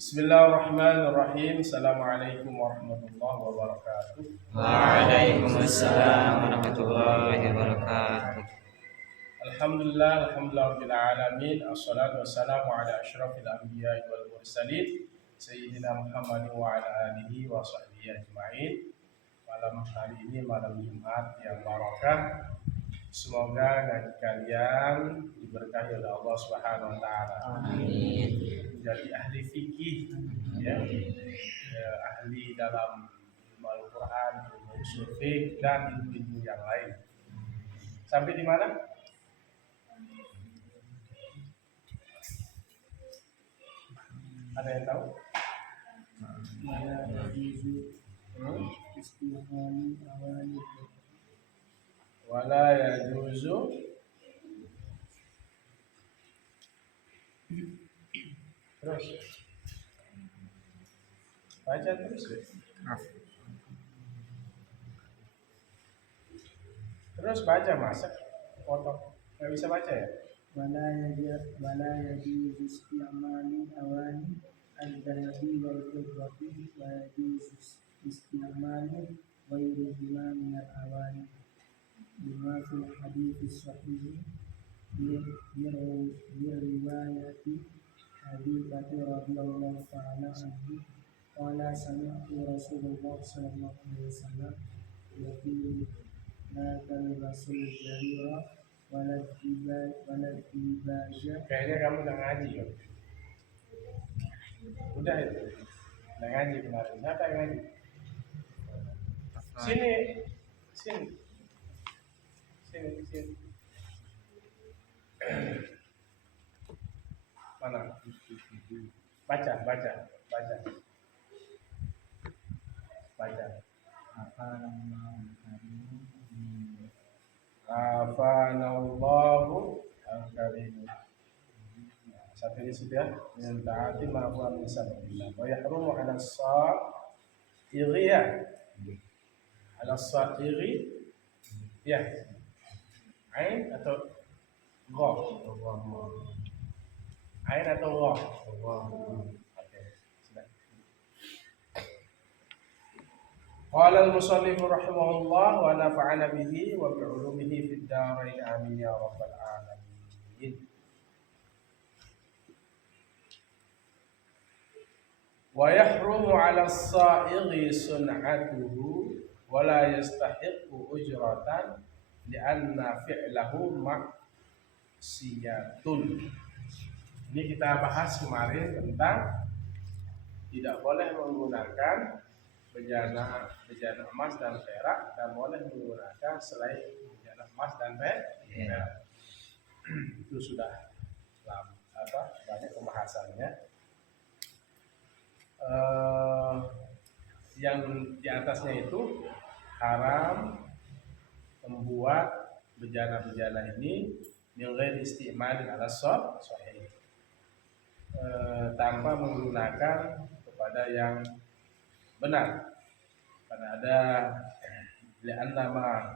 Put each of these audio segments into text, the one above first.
Bismillahirrahmanirrahim. Assalamualaikum warahmatullahi wabarakatuh. Waalaikumsalam warahmatullahi wabarakatuh. Alhamdulillah rabbil alamin. Assalatu wassalamu ala asyrafil anbiya'i wal mursalin sayyidina Muhammadin wa ala alihi wa sahbihi ajma'in. Malam hari ini malam Jumat yang barakah. Semoga ngaji kalian diberkahi oleh Allah Subhanahu wa taala. Amin. Menjadi ahli fikih, ya, ahli dalam ilmu Al-Quran, ilmu usul fiqh, dan ilmu-ilmu yang lain. Sampai di mana? Ada yang tahu? Wala yajuzu terus baca terus ya. Terus baca, masa foto nggak bisa baca ya? ولا يجوز استعمال أواني الذهب والفضة ويجوز استعمال غيرهما من الأواني لما في الحديث الصحيح برواية حذيفة رضي الله تعالى عنه قال سمعت رسول الله صلى الله عليه وسلم يقول لا تلبسوا الجريرة ولا الديباج. Kayaknya kamu udah ngaji kan? Udah itu, udah ngaji kemarin. Siapa yang ngaji? Sini, sini, sini, sini. Mana? Baca, baca, baca, baca. Afanallahu al-karim. Sampai di situ ya. Min ta'ati ma huwa min sababillah. Wa yahrumu 'ala as-sa'iri ya. 'Ala as-sa'iri ya. Ain atau gha? Ain atau gha? Oke. Sudah. Qala al-musannif rahimahullah wa nafa'ana bihi wa bi 'ulumihi fid dharain amin ya rabbal alamin. Wa yahrumu 'ala as-sa'ighi sun'atuhu wa la yastahiqqu ujratan li'anna fi'lahu maksiyatun. Ini kita bahas kemarin tentang tidak boleh menggunakan bejana emas dan perak, dan boleh menggunakan selain bejana emas dan perak. Itu sudah banyak pembahasannya. Yang di atasnya itu haram membuat bejana-bejana ini nilai istimal ala sahih, tanpa menggunakan kepada yang benar. Karena ada li'anna ma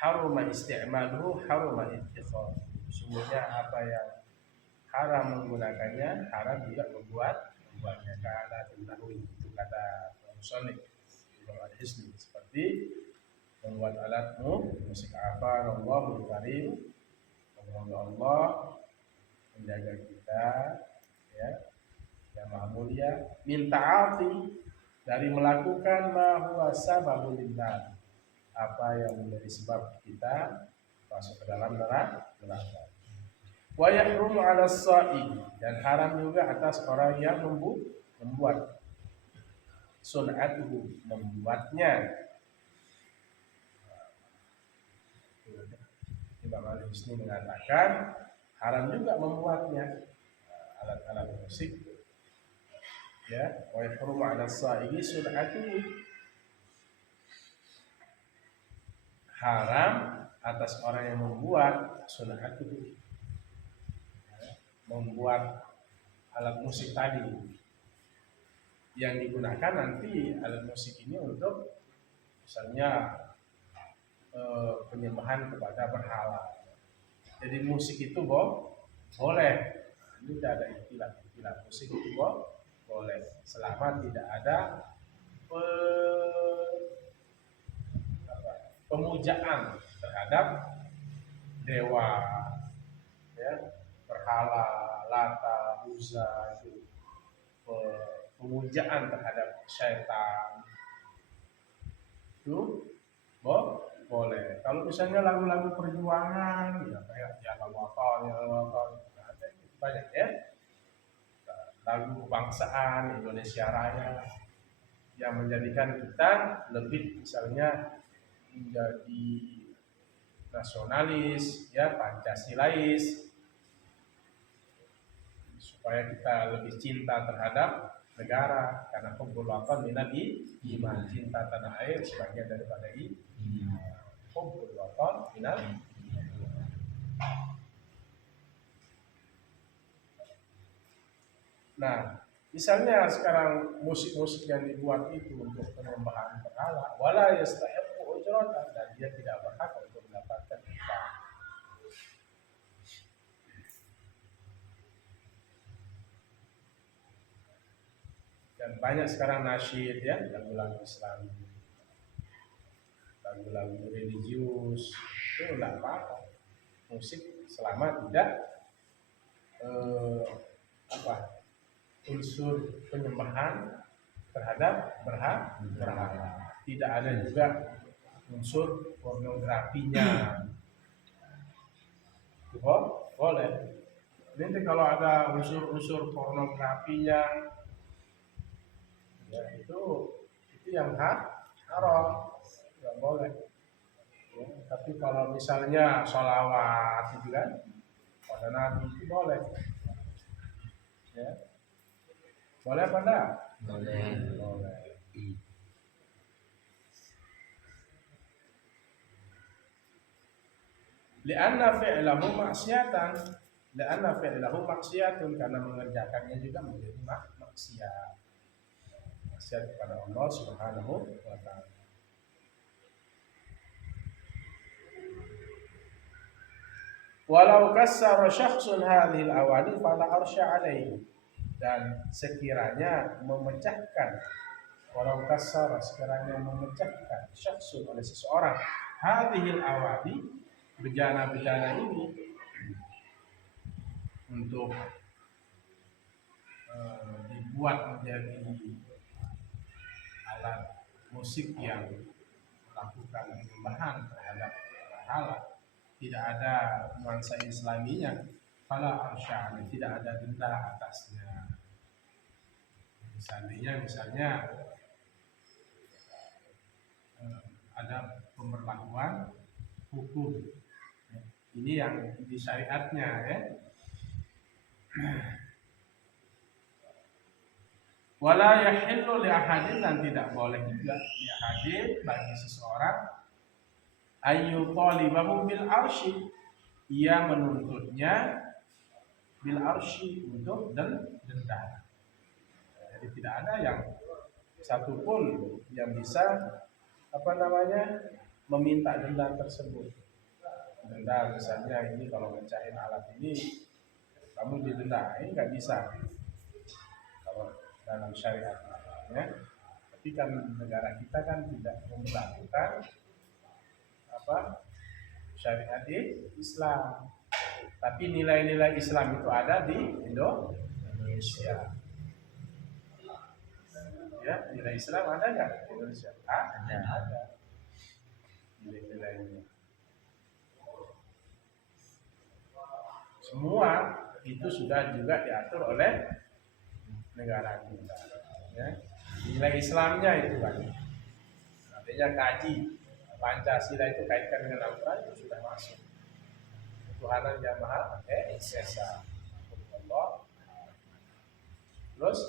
haruma isti'maluhu haruma ittikhadhu. Sesungguhnya apa yang haram menggunakannya, haram juga membuatnya. Karena diketahui itu kata musannif al-Hisni, seperti membuat alat musik. Allahul karim, semoga Allah menjaga kita, ya, yang maha mulia, minta afi dari melakukan ma huwa sababul linnar, apa yang menjadi sebab kita masuk ke dalam neraka. Wa yahrumu 'ala as-sa'i, dan haram juga atas orang yang membuat sun'atuhu, membuatnya. Imam Al-Husni mengatakan haram juga membuatnya, alat-alat musik. Ya, wa yahrumu 'ala as-sa'i sun'atuhu, haram atas orang yang membuat sun'atuhu, membuat alat musik tadi, yang digunakan nanti alat musik ini untuk misalnya penyembahan kepada berhala. Jadi musik itu boleh, ini tidak ada ikhtilaf. Musik itu boleh selama tidak ada pemujaan terhadap dewa, ya, berhala, Lata, Uzza, itu pemujaan terhadap syaitan itu boleh. Kalau misalnya lagu-lagu perjuangan, ya kayak Jalan Waton, banyak ya. Lagu kebangsaan Indonesia Raya yang menjadikan kita lebih misalnya menjadi nasionalis, ya Pancasilais, supaya kita lebih cinta terhadap negara karena hubbul watan minal iman, cinta tanah air sebagian daripada hubbul watan minal. Nah, misalnya sekarang musik-musik yang dibuat itu untuk penyembahan berhala, wala yastahiqu ujratan, dan dia tidak berhak untuk mendapatkan upah. Dan banyak sekarang nasyid, ya, lagu-lagu Islam, lagu-lagu religius, itu tidak apa-apa. Musik selama tidak unsur penyembahan terhadap berhala. Tidak ada juga unsur pornografinya. Boleh. Nanti kalau ada unsur-unsur pornografinya, ya itu yang haram, nggak boleh. Ya, tapi kalau misalnya sholawat itu kan pada Nabi itu boleh. Ya. Boleh apa enggak? Boleh. Li'anna fi'lahu maksiatan. Li'anna fi'lahu maksiatun, karena mengerjakannya juga menjadi maksiat. Maksiat kepada Allah Subhanahu wa ta'ala. Walau kassara syakhsun hadhil awani fala arsya alaihi, dan sekiranya memecahkan, walau kassara, sekiranya memecahkan syakhsun oleh seseorang hadhil awani, bejana-bejana ini untuk dibuat menjadi alat musik yang melakukan penyembahan terhadap berhala, tidak ada nuansa Islaminya, fala arsya, tidak ada denda atasnya. Misalnya ada pemberlakuan hukum, ini yang di syariatnya, ya. Wala yahillu li ahadin, dan tidak boleh juga li ahadin, bagi seseorang, ayu talibahu bil arsy, ia menuntutnya bil arsy, untuk denda. Jadi tidak ada yang satupun yang bisa meminta denda tersebut. Denda misalnya ini kalau mecahin alat ini kamu didenda, ini nggak bisa kalau dalam syariat, ya. Tapi kan negara kita kan tidak memperlakukan syariat Islam, tapi nilai-nilai Islam itu ada di Indonesia. Ya, nilai Islam ada nggak di Indonesia? Ada. Nilai-nilainya. Semua itu sudah juga diatur oleh negara kita. Ya. Nilai Islamnya itu kan. Artinya kaji Pancasila itu kaitkan dengan Al-Quran, itu sudah masuk. Tuhanan yang Maha Esa. Allah. Terus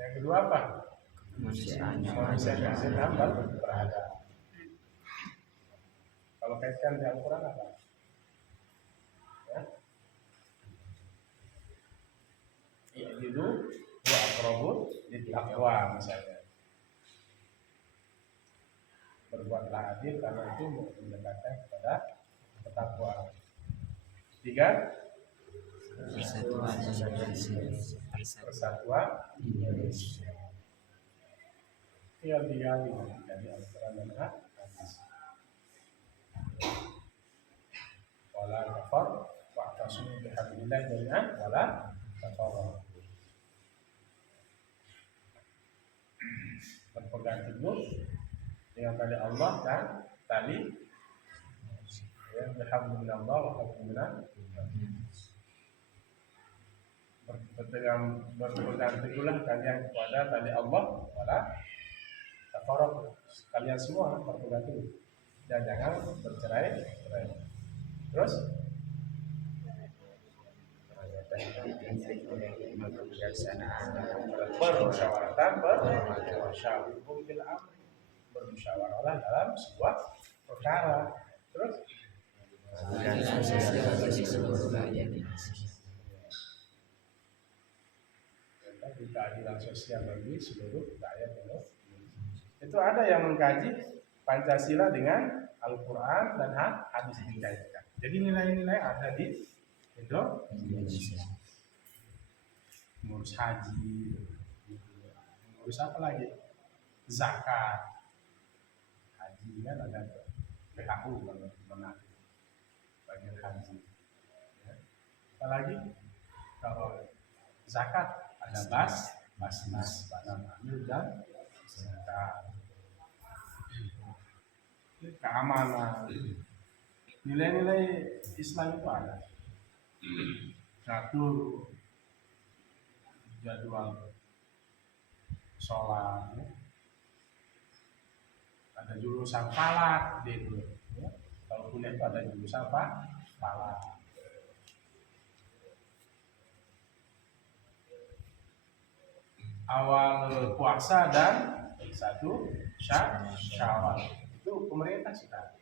yang kedua apa? Manusia yang hamba beradab. Kalau kaitkan dengan Al-Quran apa? Ya. Yaitu wa aqrabut littaqwa, misalnya. Berbuatlah adil karena itu mendekatkan kepada ketakwaan. Tiga, Persatuan Indonesia. persatuan Indonesia. Tinggal digali dari Al-Quran dan Hadis. Wala kafar wa'tasimu bihablillah jami'an wala tafarraqu. Berpegang teguh dengan tali Allah dan tali ya, bihablillah wa hablillah. Berpegang teguhlah kalian kepada tali Allah wala tafarraqu. Kalian semua berpegang teguh dan jangan bercerai-berai. Terus bermusyawarah dalam sebuah perkara. Terus Keadilan sosial bagi seluruh rakyat Indonesia. Keadilan sosial bagi seluruh rakyat Indonesia. Itu ada yang mengkaji Pancasila dengan Al-Quran dan hadis dikaitkan. Jadi nilai-nilai ada di Indonesia. Mengurus haji, mengurus apa lagi? Zakat, haji kan ada PHU kalau mana bagian haji. Ya. Apalagi kalau zakat ada basnas, amil dan zakat. Keamanan, nilai-nilai Islam itu ada. Ngatur jadwal sholat, ya. Ada jurusan falak di itu. Ya. Kalau kuliah itu ada jurusan apa? Falak. Awal puasa dan 1 Syawal itu pemerintah sudah.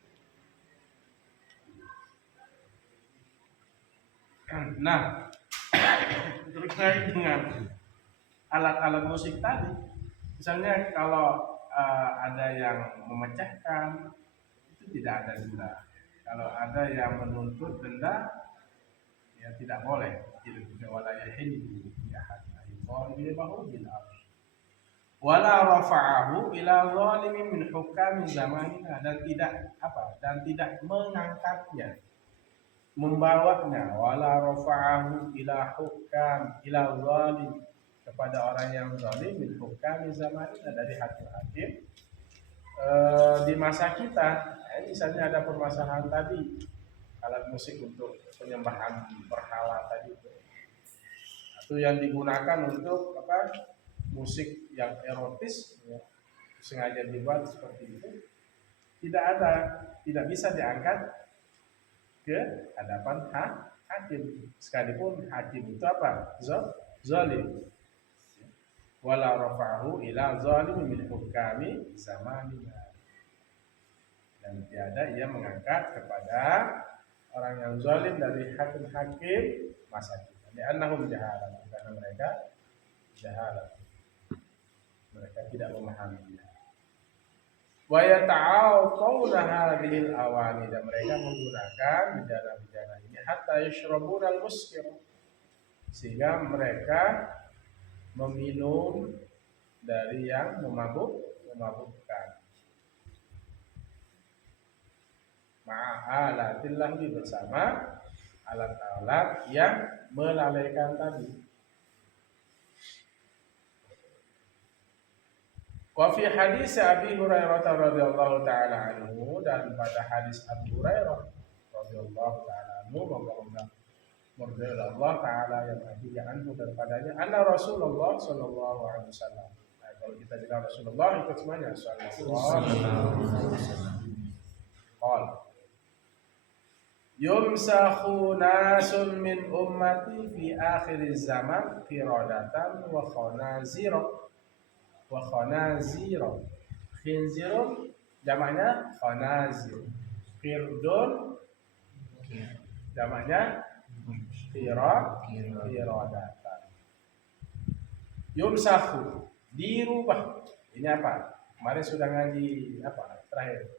Nah, terkait dengan alat-alat musik tadi, misalnya kalau ada yang memecahkan itu tidak ada denda. Kalau ada yang menuntut denda, ya tidak boleh. Tidak boleh hindu ya wala rafa'ahu ila zalimin min hukami zamanina, dan tidak mengangkatnya, membawanya, wala rafa'ahu ila zalim, kepada orang yang zalim, min hukami zamanina, dari hakim-hakim di masa kita. Misalnya ada permasalahan tadi alat musik untuk penyembahan berhala tadi itu yang digunakan untuk apa, musik yang erotis, ya, sengaja dibuat seperti itu, tidak bisa diangkat ke hadapan hakim, sekalipun hakim itu apa, zalim. Wala rafa'ahu ila zalim min hukami zamanina, dan tiada ia mengangkat kepada orang yang zalim dari hakim-hakim masa kita. Li'annahum jahalah, karena mereka jahalah, mereka tidak memahaminya. Wa yata'awqawna hadhil awani, dan mereka menggunakan bejana-bejana ini hatta yashrabuna al-muskir, sehingga mereka meminum dari yang memabukkan. Ma'alatil lahwi, bersama alat-alat yang melalaikan tadi. Wa fi hadis Abi Hurairah radhiyallahu taala anhu, dan pada hadis Abu Hurairah radhiyallahu taala anhu, murda Allah taala yang artinya anhu, daripadanya anna Rasulullah sallallahu alaihi wasallam. Nah, kalau kita bilang Rasulullah ikut semuanya sallallahu alaihi wasallam. Qol yumsakhu nasun min ummati fi akhir zaman qiradatan wa khanazira. Khinzirun jamaknya khanazir, qirdun jamaknya qiradatan. Yumsakhu, dirubah. Ini apa? Kemarin sudah ngaji apa? Terakhir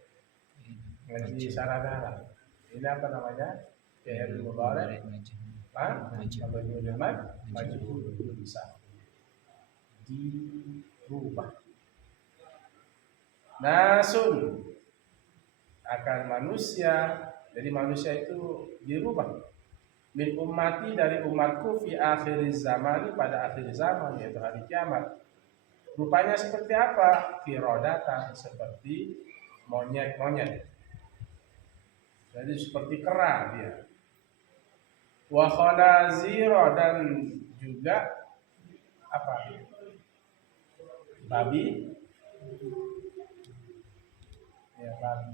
ngaji sarana. Ini apa namanya? Fi'il mudhari Maju. mabniun lil majhul bisa dirubah. Nasun akan manusia, jadi manusia itu dirubah. Min ummati, dari umatku, fi akhir zaman, pada akhir zaman, yaitu hari kiamat. Rupanya seperti apa? Qiradatan, seperti monyet-monyet. Jadi seperti kera dia. Wa khanazira, dan juga apa? Babi. Ya, babi.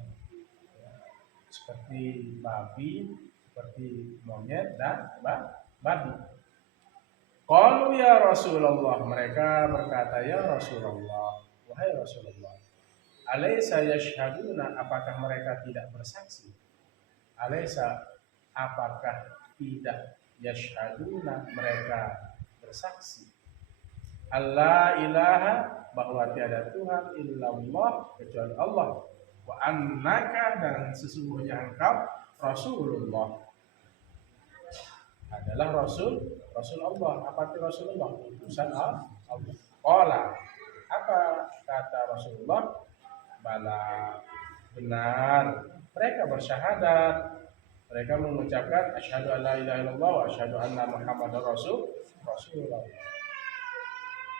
Seperti babi, seperti monyet dan babi. Qalu ya Rasulullah, mereka berkata, ya Rasulullah, wahai Rasulullah, alaysa yashhaduna, apakah mereka tidak bersaksi? Alaysa, apakah tidak yashhaduna, mereka bersaksi? Allah ilaha, bahwa tiada Tuhan illallah, kecuali Allah, wa annaka, dan sesungguhnya engkau Rasulullah, adalah Rasul Allah. Apa itu Rasulullah? Utusan Allah. Qala, apa kata Rasulullah? Bala, benar. Mereka bersyahadat, mereka mengucapkan asyhadu an la ilaha illallah wa asyhadu anna muhammadar rasulullah.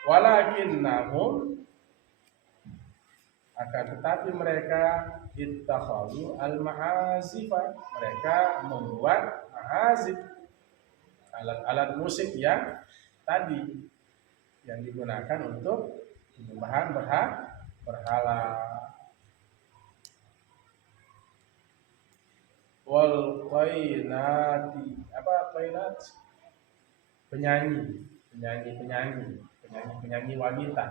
Walakinnahum, akan tetapi mereka ittakhadhu al-ma'azifa, mereka membuat ma'azif, alat-alat musik yang tadi yang digunakan untuk penyembahan berhala. Wal qainati, apa qainat? Penyanyi wanita.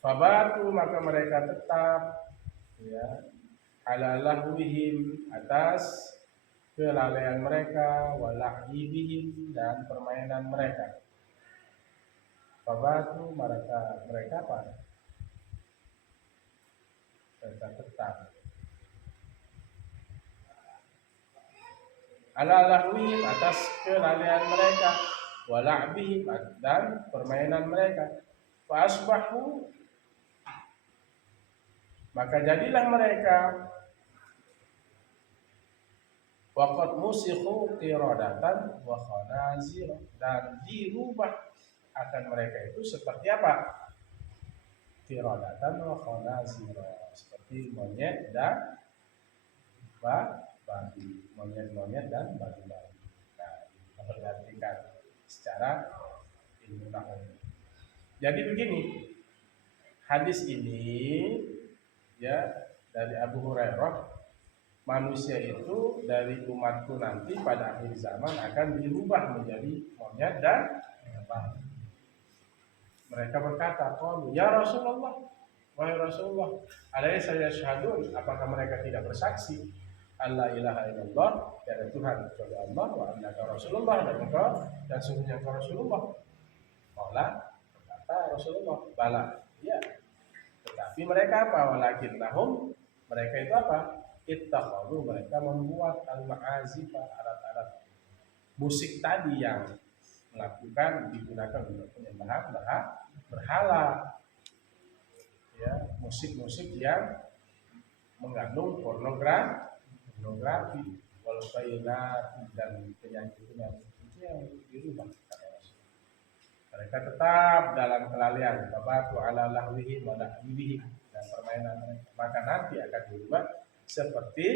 Fabatu, maka mereka tetap, ya, ala lahwihim, atas kelalaian mereka, walahibihim, dan permainan mereka. Fabatu, mereka apa? Mereka tetap ala lahwihim, atas kelalaian mereka, walahibihim, dan permainan mereka. Fa asbahu, maka jadilah mereka waqad musikhu qiradatan wa khanazir, dan dirubah akan mereka itu seperti apa? Qiradatan wa khanazir, seperti monyet dan babi, monyet dan babi-babi. Nah, memperhatikan secara ilmu nahwu. Jadi begini, hadis ini, ya, dari Abu Hurairah, manusia itu dari umatku nanti pada akhir zaman akan dirubah menjadi monyet dan babi. Mereka berkata, qalu ya Rasulullah, wahai Rasulullah, alaysa yashhadun, apakah mereka tidak bersaksi alla ilaha illallah, tiada Tuhan kecuali Allah, wa annaka Rasulullah, dan engkau dan sungguhnya engkau Rasulullah. Qala, berkata Rasulullah, bala, ya. Tetapi mereka apa? Walakinnahum, mereka itu apa? Ittakhadhu, mereka membuat al-ma'azifa, alat-alat musik tadi yang melakukan, digunakan untuk penyembahan berhala, ya, musik-musik yang mengandung pornografi, wal bayyinat, dan penyanyi-penyanyi itu yang dirubah. Mereka tetap dalam kelalaian, babatu ala lahwihim wa lahwihim, dan permainan mereka, maka nanti akan dirubah seperti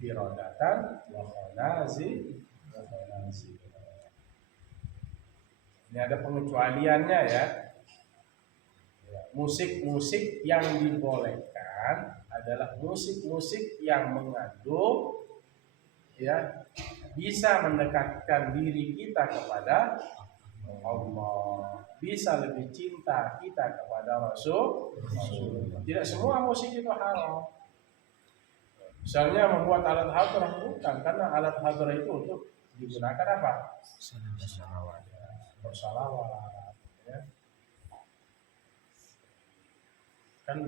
birodatan wa khanazir. Ini ada pengecualiannya, ya. Musik-musik yang dibolehkan adalah musik-musik yang mengandung, ya, bisa mendekatkan diri kita kepada Allah, bisa lebih cinta kita kepada Rasul. Tidak semua musik itu haram. Misalnya membuat alat hadrah, bukan, karena alat hadrah itu untuk digunakan apa? Bersalawat, ya. Kan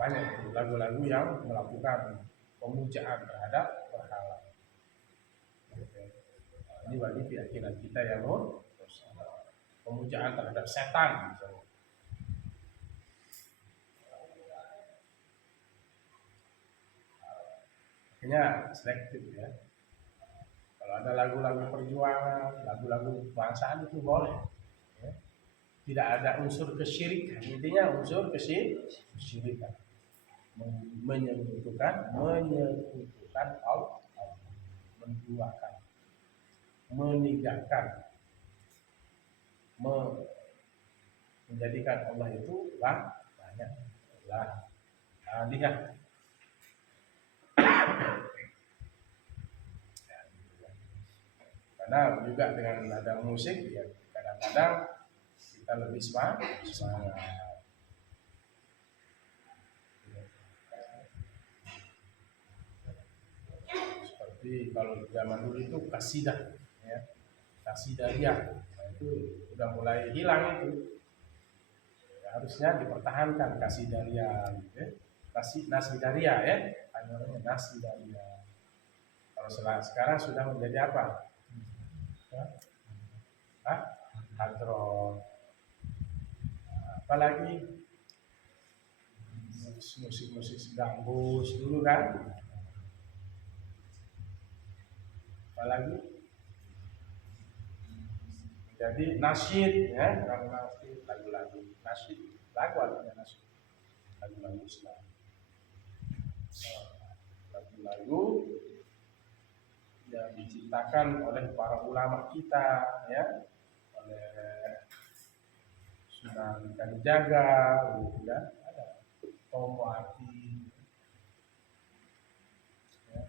banyak itu lagu-lagu yang melakukan pemujaan terhadap berhala. Ini bagi keyakinan kita yang pemujaan terhadap setan misalnya. Akhirnya selektif ya. Kalau ada lagu-lagu perjuangan, lagu-lagu kebangsaan itu boleh. Ya. Tidak ada unsur kesyirikan. Intinya unsur kesyirikan. Menyekutukan Allah, menduakan, meninggalkan, menjadikan Allah itu banyak. Lihat. Karena juga dengan nada musik ya kadang-kadang kita lebih semangat. Seperti kalau zaman dulu itu kasidah ya. Kasidaria. Nah, itu udah mulai hilang itu. Ya, harusnya dipertahankan kasidaria gitu ya. Nasidaria ya. Namanya nasidaria. Kalau sekarang sudah menjadi apa? Hadron. Apalagi musik-musik gambus dulu kan. Apalagi jadi nasyid ya, lagu-lagu nasyid, lagu artinya nasyid, lagu-lagu Islam, lagu-lagu yang diciptakan oleh para ulama kita ya, oleh Sunan Kalijaga, gitu ya, ada Tomo Ati, ya.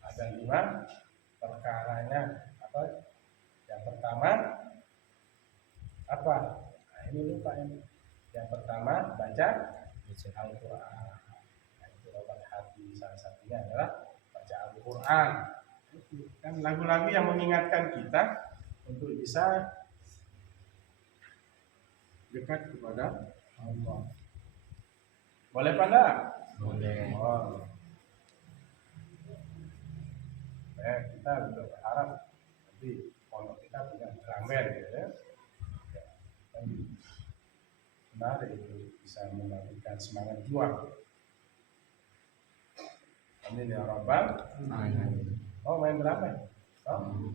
Ada 5 perkaranya apa? Yang pertama apa? Nah, ini lupa ini. Yang pertama baca Al-Quran. Nah, itu obat hati, salah satunya adalah baca Al-Quran. Kan lagu-lagu yang mengingatkan kita untuk bisa dekat kepada Allah. Boleh apa enggak? Boleh. Oh. Kita juga berharap nanti pondok kita punya drum band gitu ya. Menarik itu bisa membangkitkan semangat juang. Amin ya rabbal alamin. Oh, main drum band? Oh.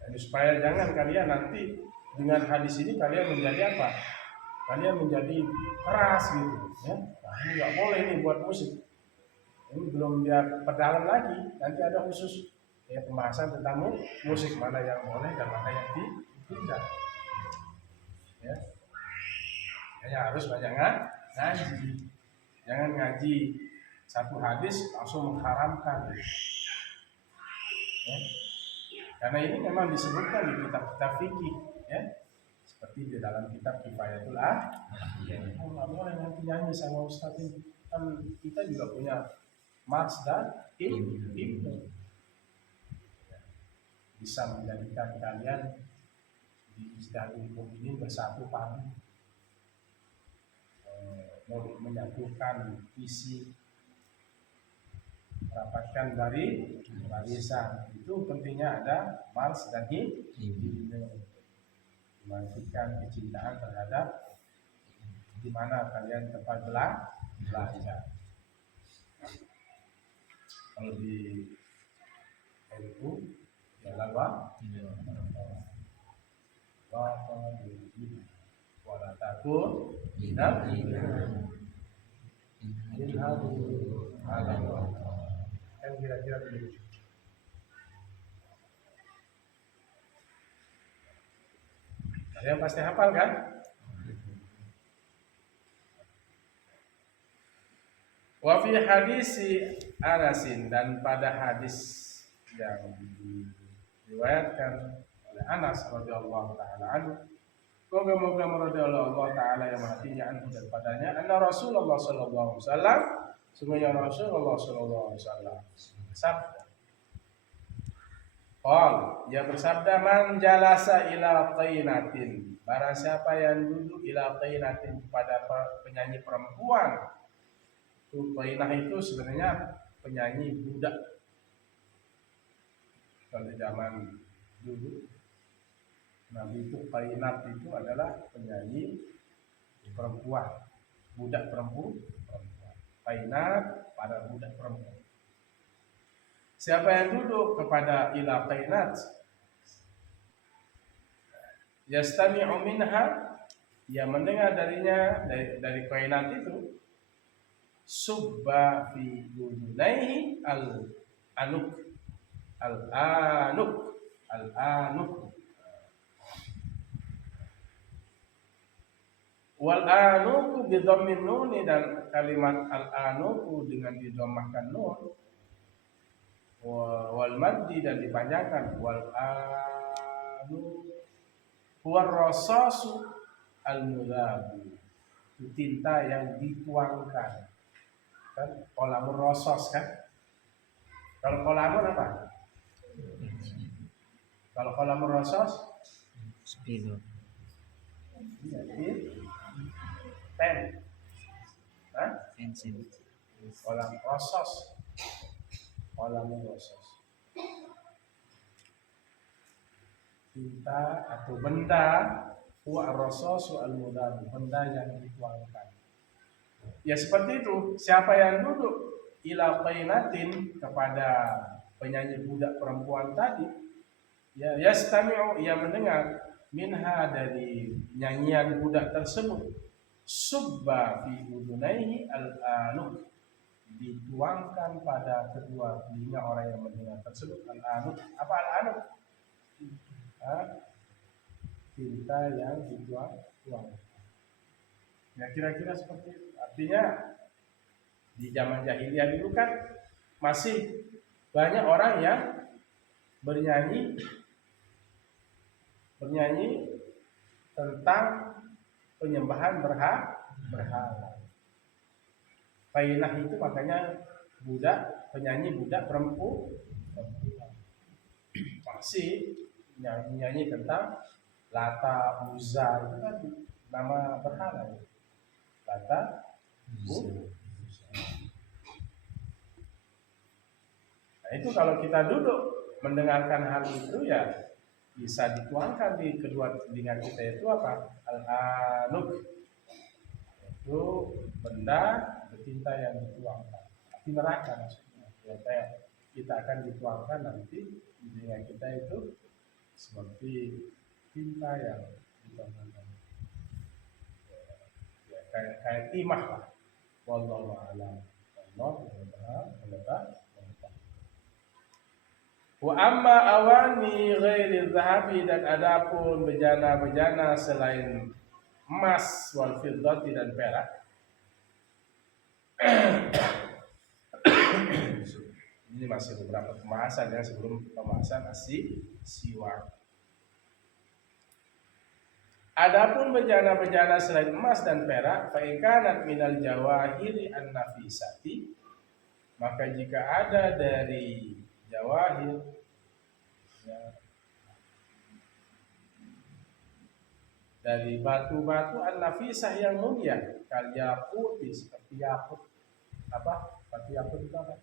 Jadi supaya jangan kalian nanti dengan hadis ini kalian menjadi apa? Kalian menjadi keras gitu, ya. Nah, ini nggak boleh nih buat musik. Ini belum dia perdalam lagi. Nanti ada khusus ya pembahasan tentang musik, mana yang boleh dan mana yang tidak. Ya, hanya harus banyak ngaji. Jangan ngaji satu hadis langsung mengharamkan. Ya. Karena ini memang disebutkan di kitab-kitab fikih, ya. Seperti di dalam kitab Kifayatul nggak boleh nanti nyanyi sama Ustaz ini. Kan kita juga punya mars dan himne. Bisa menjadikan kalian di Istiqlal ini bersatu padu, menyatukan visi, merapatkan dari barisan. Itu pentingnya ada mars dan himne. Memastikan kecintaan terhadap di mana kalian tempat belajar. Kalau di NU ya lawa wala takun minal kan kira-kira begitu. Kalian pasti hafal kan? Wa fi hadisi Anasin, dan pada hadis yang diriwayatkan oleh Anas radhiyallahu taala anhu, moga-moga radhiyallahu Allah taala yang hatinya anhu daripadanya, anna Rasulullah sallallahu alaihi wasallam, sungguhnya Rasulullah sallallahu alaihi wasallam sabda, Qal, dia bersabda, man jalasa ila qainatin, barang siapa yang duduk ila qainatin kepada penyanyi perempuan. Itu qainah itu sebenarnya penyanyi budak. Kalau zaman dulu Nabi itu qainat itu adalah penyanyi perempuan, budak perempuan. Qainat pada budak perempuan. Siapa yang duduk kepada ila qainat, yastami'u minha, ia mendengar darinya, dari qainat itu, subba fi udunaihi al-anuk, al-anuk, al-anuk. Wal anuku bidhammin nuni, dan kalimat al-anuku dengan didhammahkan nun, wal maddi dan dipanjangkan, wal anu huwa rasasu al-mudhabu, itu tinta yang dituangkan. Kan kolamur rosos kan? Kalau kolamur apa? Kalau kolamur rosos Spidol. pen. Hah? Pensil. Kolam rosos. Kolamur rosos. Tinta atau benda, huwa ar-rasasu al-mudhabu, benda yang dituangkan. Ya seperti itu, siapa yang duduk ila qainatin kepada penyanyi budak perempuan tadi, ya yastami'u, ia mendengar, minha dari nyanyian budak tersebut, subba fi udunaihi al-anuk, dituangkan pada kedua telinga orang yang mendengar tersebut al-anuk. Apa al-anuk? Tinta yang dituang. Ya kira-kira seperti itu. Artinya di zaman jahiliyah dulu kan masih banyak orang yang bernyanyi tentang penyembahan berhala. Qainah itu makanya penyanyi budak perempuan masih nyanyi tentang Lata, Uzza, itu kan nama berhala. Lata, Uzza. Nah, itu kalau kita duduk mendengarkan hal itu, ya bisa dituangkan di kedua telinga kita itu apa? Al-anuk, itu benda bertinta yang dituangkan. Di neraka maksudnya. Ya, kita akan dituangkan nanti di telinga kita itu seperti tinta yang dituangkan. Ya, kayak timah lah. Wallahu a'lam. Wa amma awani ghairi zahabi, dan adapun bejana-bejana selain emas, wal fiddati, dan perak. Ini masih beberapa pembahasan ya sebelum pembahasan siwak. Adapun bejana-bejana selain emas dan perak, fa in kanat minal jawahiri an-nafisati, maka jika ada dari jawahir, ya, dari batu-batu an-nafisah yang mulia, kal yaquti, seperti yakut. Apa? Batu yakut itu apa?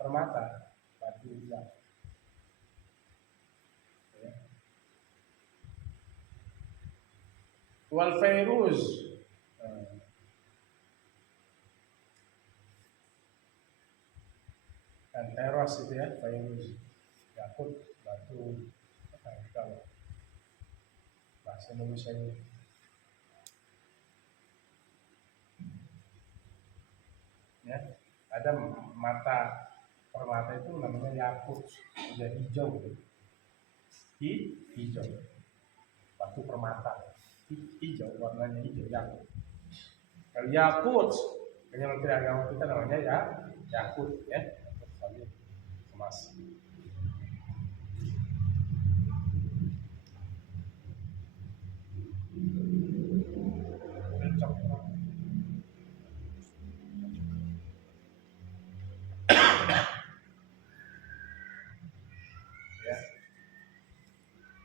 Permata, batu yakut. Ya. Wal fairuz, dan teros itu ya, fairuz, yakut, batu, kalau bahasa Indonesia ini. Ya, ada mata permata itu namanya yakut, udah hijau, hijau, batu permata, hijau, warnanya hijau, yakut. Kalau yakut, hanya menteri agama kita namanya ya yakut, ya, yakut emas.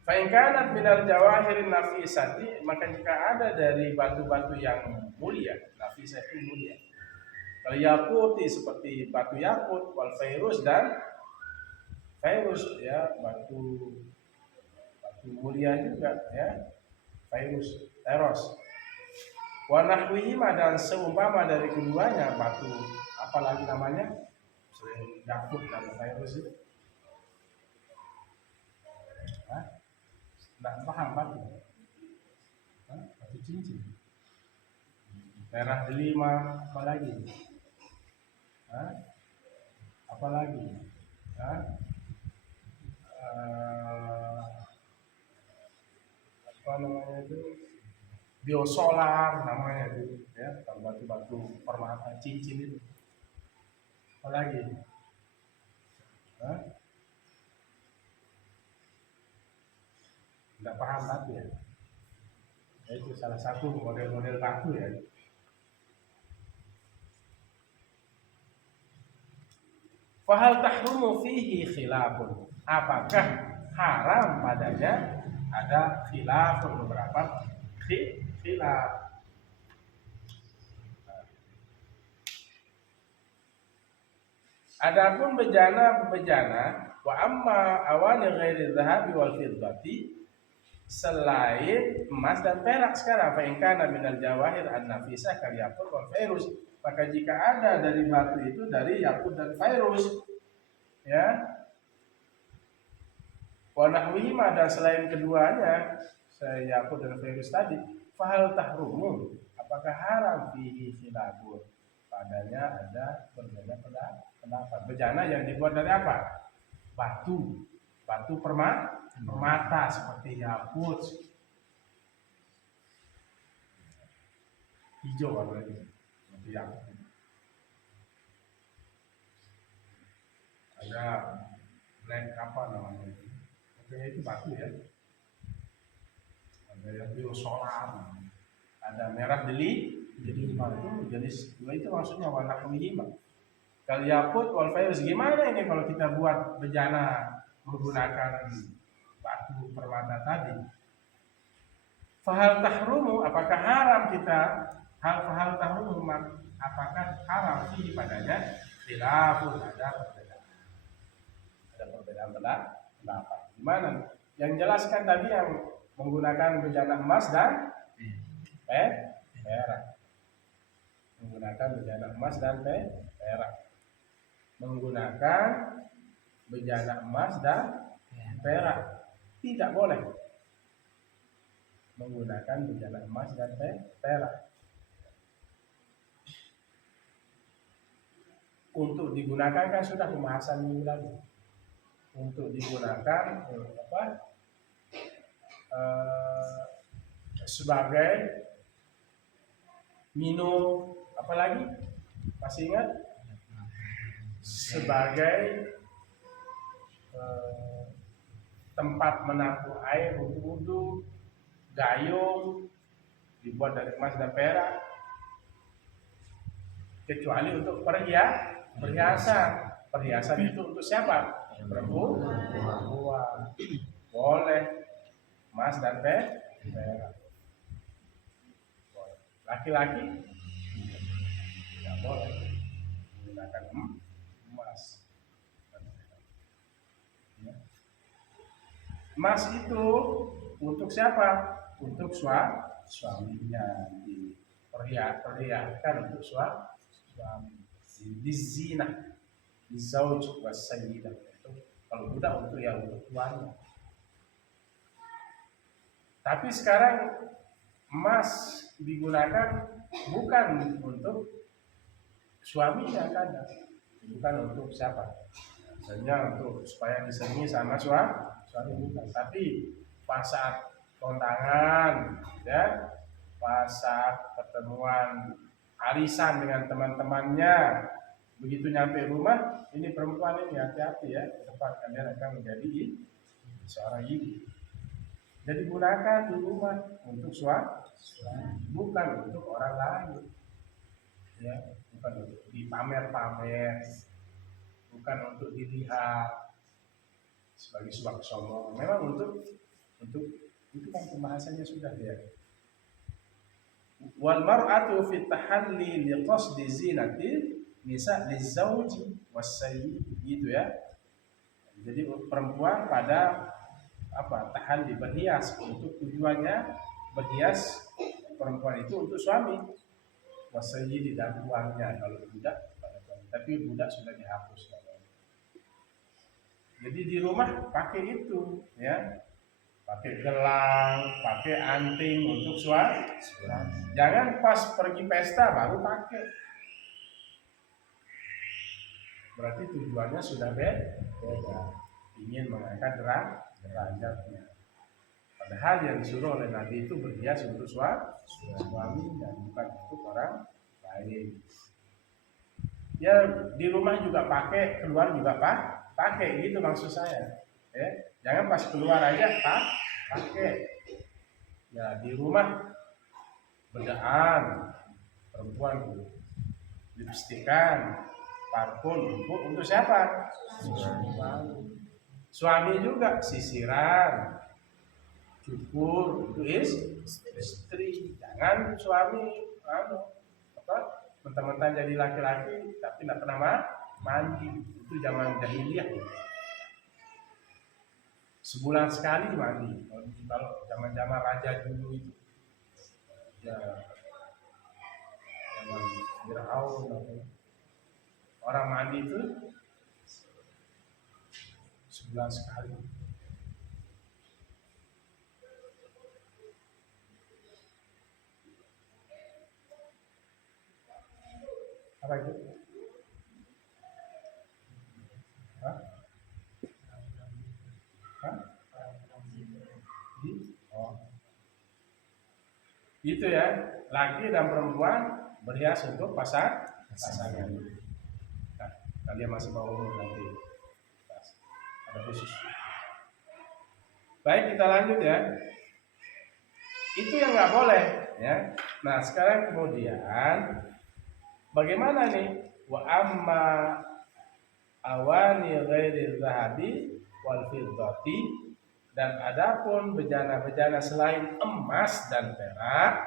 Fa in kanat minal jawahirin nafisati, maka jika ada dari batu-batu yang mulia, nafisah itu mulia. Kalau yakuti seperti batu yakut, wal fairus dan fairus ya, batu mulia juga ya, fairus, teros. Wa nahwihima, dan seumpama dari keduanya, batu apalagi namanya selain yakut dan fairus itu. Tidak paham batu, batu cincin, merah delima, apalagi, apalagi, apa namanya itu, biosolar namanya itu, ya, batu-batu permata cincin itu, apalagi, tidak paham batu ya. Itu salah satu model-model batu ya. Fahal tahrumu fihi khilafun, apakah haram padanya? Ada khilafun, beberapa khilaf. Adapun bejana wa amma awani ghairi dhahabi wal fiddati, selain emas dan perak sekarang, fa in kana minal jawahir an-nafisah kal yaqut wal fairus, maka jika ada dari batu itu dari yakut dan fairus ya, wa nahwihima, dan selain keduanya, yakut dan fairus tadi, fahal tahrumu, apakah haram fihi khilafun, padanya ada berbeda pendapat. Bejana yang dibuat dari apa? Batu permata seperti yakut hijau warnanya, seperti yakut. Ada black apa namanya itu? Itu batu ya. Ada yang biosolar, ada merah delima, itu jenis dua itu maksudnya warna kuning. Kalau yakut wal fairus, gimana ini kalau kita buat bejana menggunakan batu permata tadi? Fahal tahrumu, apakah haram kita? Fahal tahrumu, apakah haram sih padanya? Khilafun, ada perbedaan pendapat. Gimana? Yang jelaskan tadi yang menggunakan bejana emas dan perak. Menggunakan bejana emas dan perak. Menggunakan bejana emas dan perak tidak boleh. Menggunakan bejana emas dan perak untuk digunakan kan sudah pembahasan minggu lalu. Untuk digunakan sebagai minum, apalagi masih ingat? Sebagai tempat menampung air untuk wudhu, gayung dibuat dari emas dan perak, kecuali untuk perhiasan itu untuk siapa? Perempuan. Boleh emas dan perak. Laki-laki tidak boleh menggunakan emas. Emas itu untuk siapa? Untuk suaminya, diperlihatkan untuk suami. Dizina, dizauj wasayyidah. Itu kalau budak untuk tuannya. Tapi sekarang emas digunakan bukan untuk suaminya kadang, bukan untuk siapa? Hanya untuk supaya disenangi sama suami bukan. Tapi pas saat kondangan, ya, pas saat pertemuan arisan dengan teman-temannya, begitu nyampe rumah, ini perempuan ini hati-hati ya, depan kalian akan menjadi seorang ibu. Jadi gunakan di rumah untuk suami, bukan untuk orang lain, ya, bukan untuk dipamer-pamer, bukan untuk dilihat sebagai sebuah kesombongan. Memang untuk Untuk itu kan pembahasannya sudah ya. Wal mar'atu fi tahalli li qasdi zinati nisa lizauji wasayyid gitu ya. Jadi perempuan pada apa? Tahalli berhias untuk tujuannya berhias perempuan itu untuk suami. Wasayyid dan tuannya kalau budak pada tuan. Tapi budak sudah dihapus. Jadi di rumah pakai itu ya. Pakai gelang, pakai anting untuk suami. Jangan pas pergi pesta baru pakai. Berarti tujuannya sudah beda. Ingin mengangkat derajatnya. Padahal yang disuruh oleh Nabi itu berhias untuk suami dan bukan untuk orang lain. Ya di rumah juga pakai, keluar juga pakai, gitu maksud saya. Jangan pas keluar aja pakai. Ya di rumah bedaan perempuan itu, lipstikan, parfum untuk siapa? Suami juga sisiran, cukur itu istri. Jangan suami mentang-mentang jadi laki-laki tapi tidak pernah mandi. Itu zaman jahiliyah. Sebulan sekali mandi. Kalau zaman-zaman raja dulu itu, ya zaman Firaun, orang mandi itu sebulan sekali. Apa itu? Hah? Itu ya, laki dan perempuan berhias untuk pasangan. Nah, kalian masih mau nanti ada khusus. Baik, kita lanjut ya. Itu yang nggak boleh ya. Nah sekarang kemudian bagaimana nih? Wa amma awani ghairi zahabi wal fiddati, dan adapun bejana-bejana selain emas dan perak,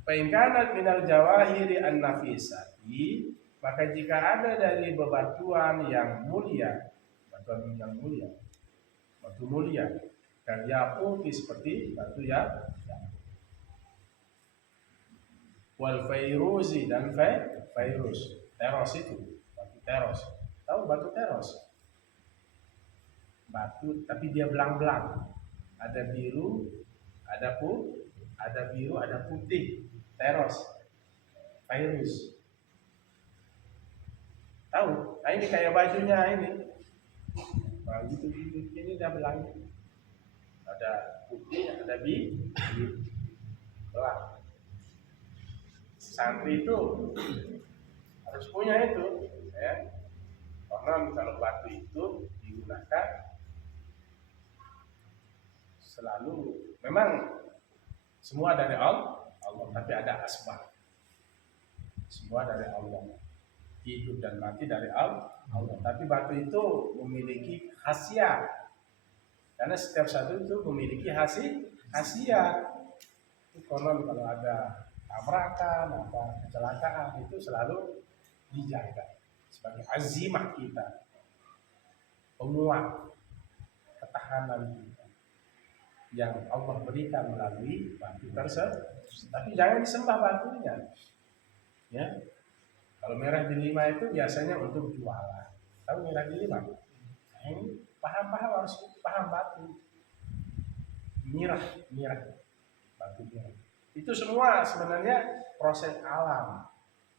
fa in kanat minal jawahiri an-nafisati, maka jika ada dari bebatuan yang mulia, batu mulia, dan yaquti seperti batu ya, wal fairuzi dan fairuz, teros itu, batu teros. Tahu batu teros? Batu tapi dia belang-belang, ada biru, ada biru, ada putih, teros, fairuz. Tahu? Nah ini kayak bajunya ini. Nah, gitu ini udah belang. Ada putih, ada biru, belang. Santri itu harus punya itu, ya. Karena kalau batu itu digunakan selalu, memang semua dari Allah, tapi ada asbab. Semua dari Allah, hidup dan mati dari Allah. Tapi batu itu memiliki khasiat, karena setiap satu itu memiliki khasiat. Itu konon kalau ada tabrakan, apa kecelakaan, itu selalu dijaga sebagai azimah kita, penguat ketahanan kita yang Allah berikan melalui batu tersebut. Tapi jangan disembah batunya, ya. Kalau merah delima itu biasanya untuk jualan. Tahu merah delima? Ini paham harus paham batu. Mirah, batu mirah. Itu semua sebenarnya proses alam.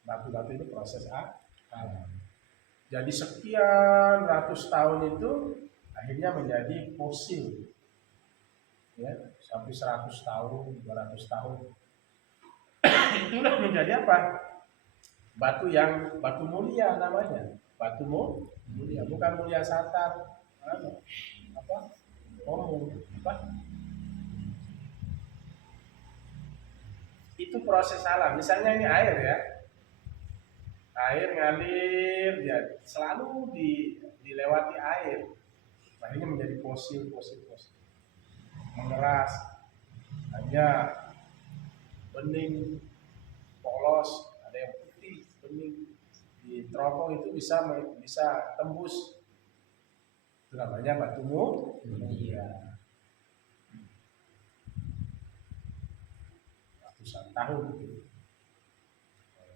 Batu-batu itu proses alam. Jadi sekian ratus tahun itu akhirnya menjadi fosil. Ya, sampai 100 tahun, 200 tahun. Itulah menjadi apa? Batu mulia namanya. Batu mulia, bukan mulia satar. Itu proses alam. Misalnya ini air ya. Air ngalir, dia selalu dilewati air. Akhirnya menjadi fosil. mengeras, hanya bening polos, ada yang putih bening di teropong itu bisa tembus, itu namanya batu mulia. Ratusan tahun itu.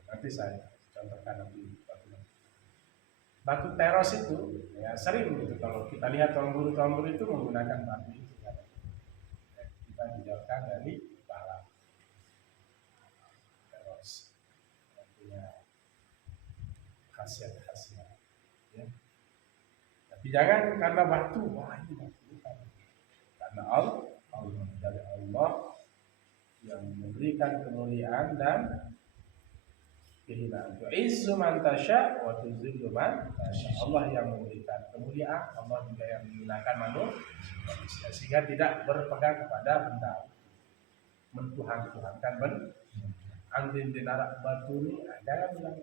Nanti saya contohkan nanti batu teros itu ya sering gitu kalau kita lihat tuan guru itu menggunakan batu itu kan. Kita dijauhkan dari balap teros yang punya khasiat-khasiat ya. Tapi jangan karena batu, wah ini batu bukan. Karena Allah dari Allah yang memberikan kemuliaan dan kehinaan. Tu'izzu man tasya wa tuzillu man tasya. Allah yang memberikan kemuliaan, Allah juga yang menggunakan manusia sehingga tidak berpegang kepada benda, mentuhan-tuhankan benda. Andin dinarak batu ini, jangan bilang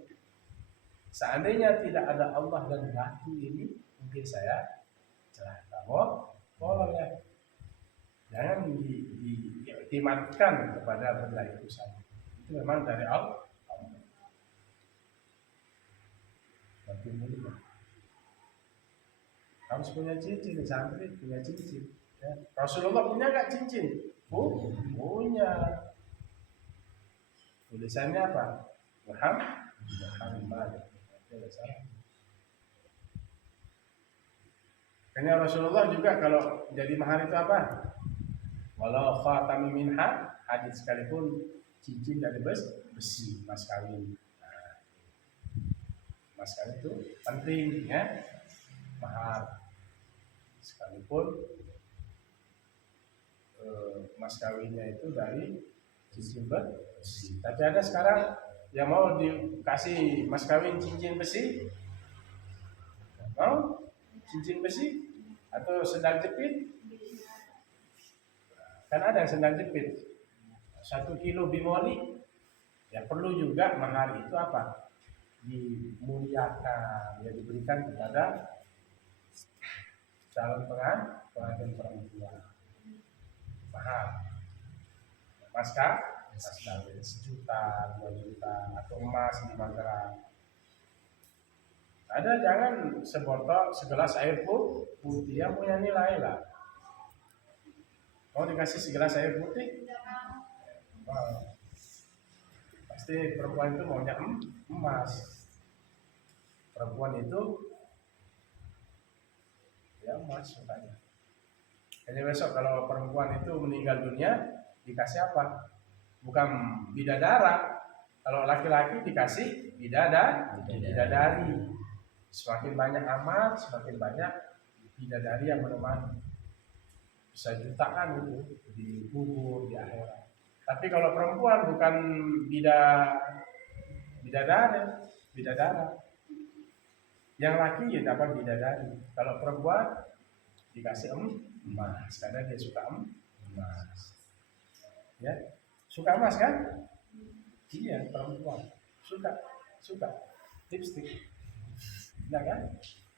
seandainya tidak ada Allah dan batu ini, mungkin saya celaka. Boleh ya. Jangan diiktimatkan kepada benda itu saja. Itu memang dari Allah. Batu mulia. Harus punya cincin, santri punya cincin. Ya. Rasulullah punya nggak cincin? Punya. Tulisannya apa? Muhammad. Karena Rasulullah juga kalau jadi mahar itu apa? Walau khatami min hadid, sekalipun cincin dari besi, mas kawin. Mas kawin itu penting ya, mahar. Sekalipun mas kawinnya itu dari cincin besi. Tapi ada sekarang yang mau dikasih mas kawin cincin besi, mau cincin besi atau sendal jepit? Kan ada yang sendal jepit 1 kilo bimoli. Ya perlu juga mahar itu apa? Dimuliakan, ya diberikan kepada calon pengantin perempuan. Mahar mas kawin 1 juta, 2 juta, atau emas 5 gram. Ada jangan segelas air putih yang punya nilai lah. Mau dikasih segelas air putih? Pasti perempuan itu maunya emas. Perempuan itu ya emas sukanya. Hanya besok kalau perempuan itu meninggal dunia dikasih apa? Bukan bidadara. Kalau laki-laki dikasih bidadari. Semakin banyak amat, semakin banyak bidadari yang menemani. Bisa jutaan itu dikubur di akhirat. Tapi kalau perempuan bukan bidadara. Yang laki ya dapat bidadari. Kalau perempuan dikasih emas karena dia suka emas. Ya, suka emas kan? Iya, perempuan suka lipstick. Nah kan?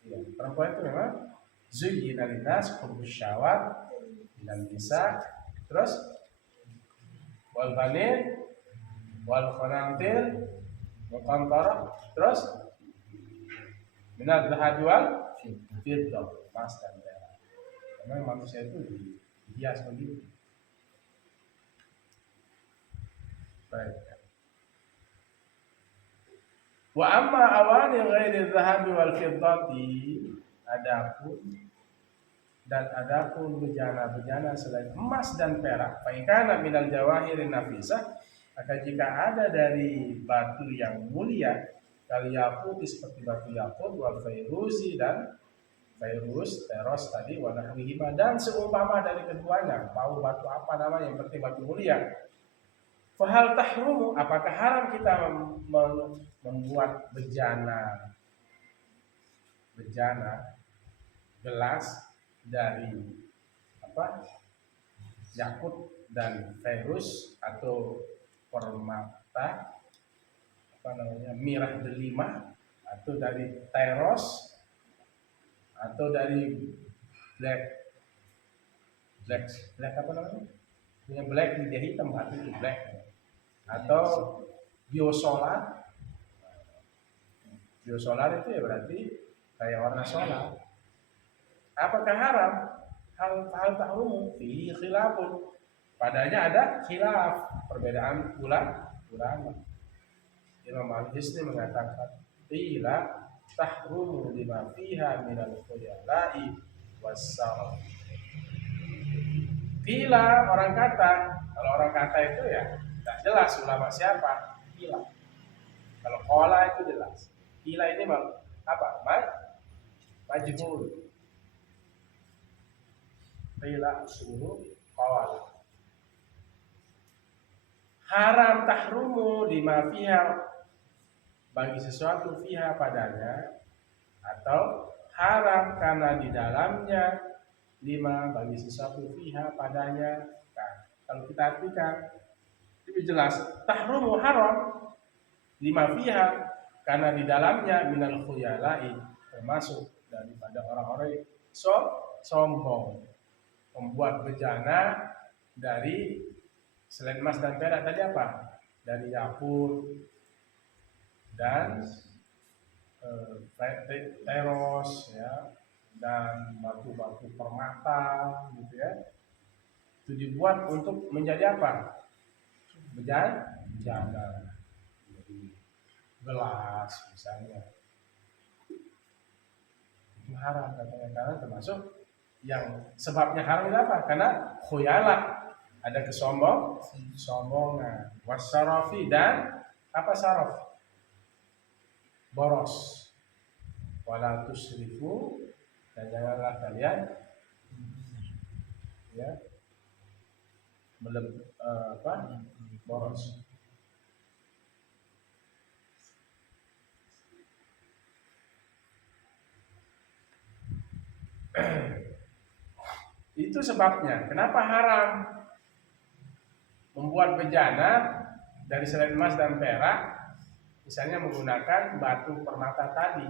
Iya, perempuan itu memang zuyyina linnas hubbus syahwat minan nisa, terus wal banin wal qanatir muqantarah, terus minal dhahabi wal fiddah, emas dan perak. Karena manusia itu dihias begitu. Baik. Wa amma awani ghairi dhahabi wal fiddati, adapun bejana-bejana selain emas dan perak, fa kana minal jawahirin nafisah, maka jika ada dari batu yang mulia, kal yakut seperti batu yakut, wal fairuzi dan fairuz, teros tadi, wa nahwihima dan seumpama dari keduanya, mau batu apa namanya, yang penting batu mulia. Fahal tahrumu, apakah haram kita membuat bejana gelas dari apa? Yakut dan fairuz atau permata mirah delima, atau dari teros, atau dari black black black apa namanya? Punya black dia hitam berarti itu black. Atau biosolar. Biosolar itu ya berarti kayak warna solar. Apakah haram? Hal tahrumu fi khilafun. Padanya ada khilaf, perbedaan ulama. Imam Al-Hisni mengatakan, "Qila tahrumu lima fiha minal khuyala'i was-sarf." Qila orang kata, kalau orang kata itu ya tidak jelas ulama siapa. Qila. Kalau qala itu jelas. Qila ini apa? Majhul. Qila suruh qala. Haram tahrumu lima fiha, bagi sesuatu fiha padanya, atau haram karena di dalamnya, lima bagi sesuatu fiha padanya. Nah, kalau kita artikan lebih jelas, tahrumu haram lima fiha karena di dalamnya minal khuyalai, termasuk daripada orang-orang sombong, membuat bejana dari selain emas dan perak tadi apa? Dari yakut dan teros ya, dan batu-batu permata gitu ya. Itu dibuat untuk menjadi apa? Bejana, jadi gelas misalnya. Itu haram katanya, karena termasuk yang sebabnya haram itu apa? Karena khuyala, ada kesombongan, wasyarafi, dan apa saraf? Boros. Wala tusrifu, dan janganlah kalian ya boros. Itu sebabnya kenapa haram membuat bejana dari selain emas dan perak, misalnya menggunakan batu permata tadi,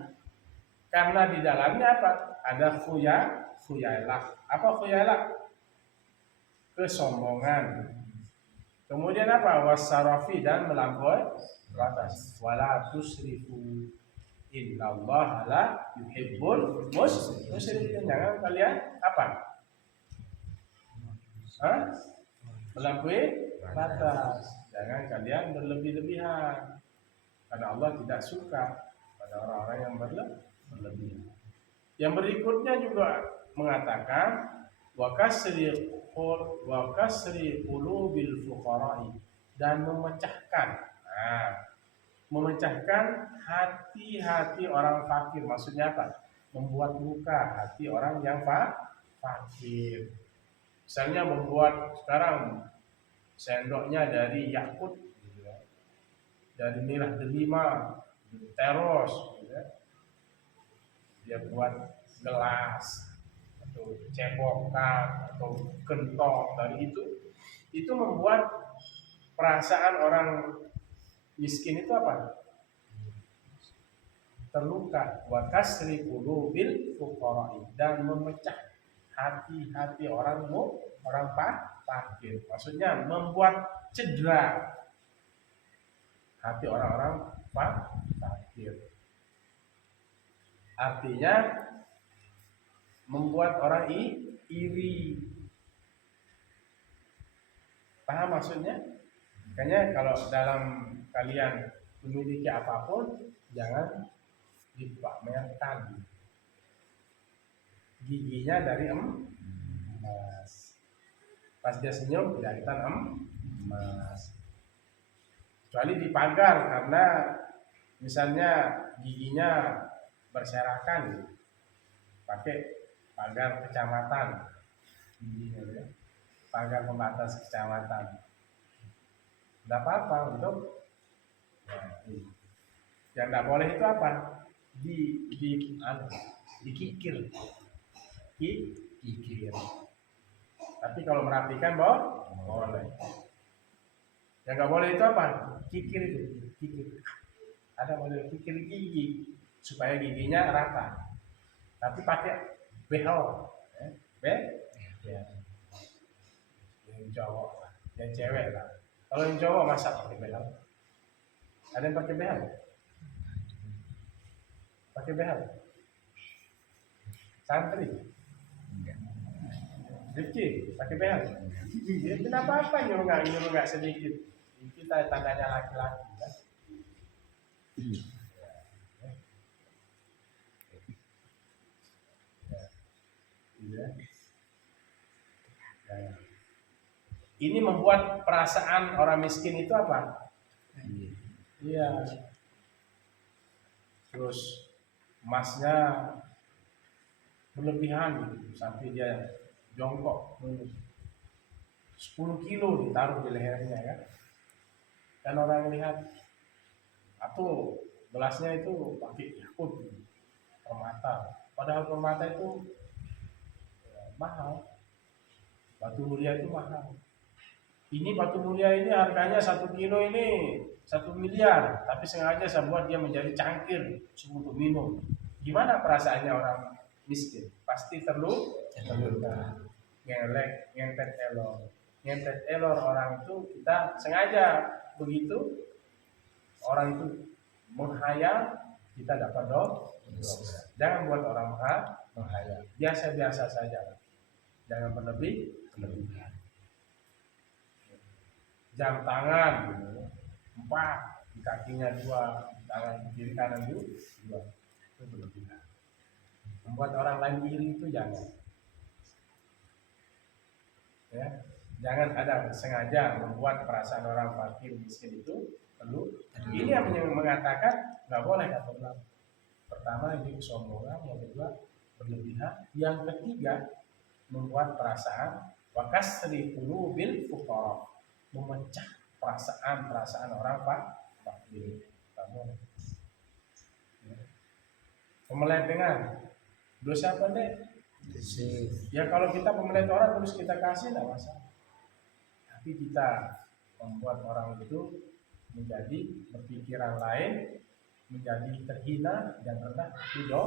karena di dalamnya apa? Ada khuyalah. Apa khuyalah? Kesombongan. Kemudian apa? Wasarafi, dan melampaui batas. Wala tusrifu, innallaha la yuhibbul musrifin. Jangan kalian apa? Melampaui batas. Jangan kalian berlebih-lebihan, karena Allah tidak suka pada orang-orang yang berlebihan. Yang berikutnya juga mengatakan wa kasri qulubil fuqara'i, dan memecahkan hati-hati orang fakir. Maksudnya apa? Membuat luka hati orang yang fakir. Misalnya membuat sekarang sendoknya dari yakut, dari merah delima, teros, dia buat gelas atau cebokan atau gentong dari itu membuat perasaan orang miskin itu apa? Terluka. Wa kasri qulubil fuqara'i, dan memecah hati-hati orang fakir. Maksudnya membuat cedera hati orang-orang fakir. Artinya membuat orang iri. Paham maksudnya? Makanya kalau dalam kalian memiliki apapun, jangan dipamerkan. Giginya dari emas, pas dia senyum kelihatan emas. Kecuali dipagar, karena misalnya giginya berserakan, pakai pagar kecamatan, giginya, pagar pembatas kecamatan, tidak apa-apa untuk. Yang tidak boleh itu apa? Dikikir. Tapi kalau merapikan boleh. Yang nggak boleh itu apa? Kikir. Ada model kikir gigi supaya giginya rata. Tapi pakai behel, ya. cowok lah, yang cewek lah. Kalau yang cowok masa pakai behel? Ada yang pakai behel? Pakai behel? Santri? Rifki, pakai behel? Ya, kenapa apa nyuruh nggak sedikit? Kita tandanya laki-laki kan? Ya. Ya. Ini membuat perasaan orang miskin itu apa? Iya. Terus emasnya berlebihan gitu, sampai dia jongkok 10 kilo ditaruh di lehernya ya. Dan orang lihat, atau gelasnya itu pakai yakut permata. Padahal permata itu mahal. Batu mulia itu mahal. Ini batu mulia ini harganya 1 kilo ini 1 miliar, tapi sengaja saya buat dia menjadi cangkir untuk minum. Gimana perasaannya orang miskin? Pasti terluka, ngelek, ngentet elor orang itu. Kita sengaja begitu, orang itu menghayal, kita dapat dosa. Jangan buat orang menghayal, biasa-biasa saja, jangan berlebihan. Jam tangan gitu, 4, di kakinya 2, tangan kiri kanan 2, itu berlebihan. Membuat orang lain iri itu jangan. Ya, jangan ada sengaja membuat perasaan orang fakir miskin itu perlu. Ini yang mengatakan nggak boleh kata ulama. Pertama ini kesombongan, yang kedua berlebihan, yang ketiga membuat perasaan wakasri qulubil fuqara, memecah perasaan orang fakir. Kamu pemeletengan dosa apa deh? Ya kalau kita pemelet orang terus kita kasih tidak masalah. Tapi kita membuat orang itu menjadi berpikiran lain, menjadi terhina dan rendah, itu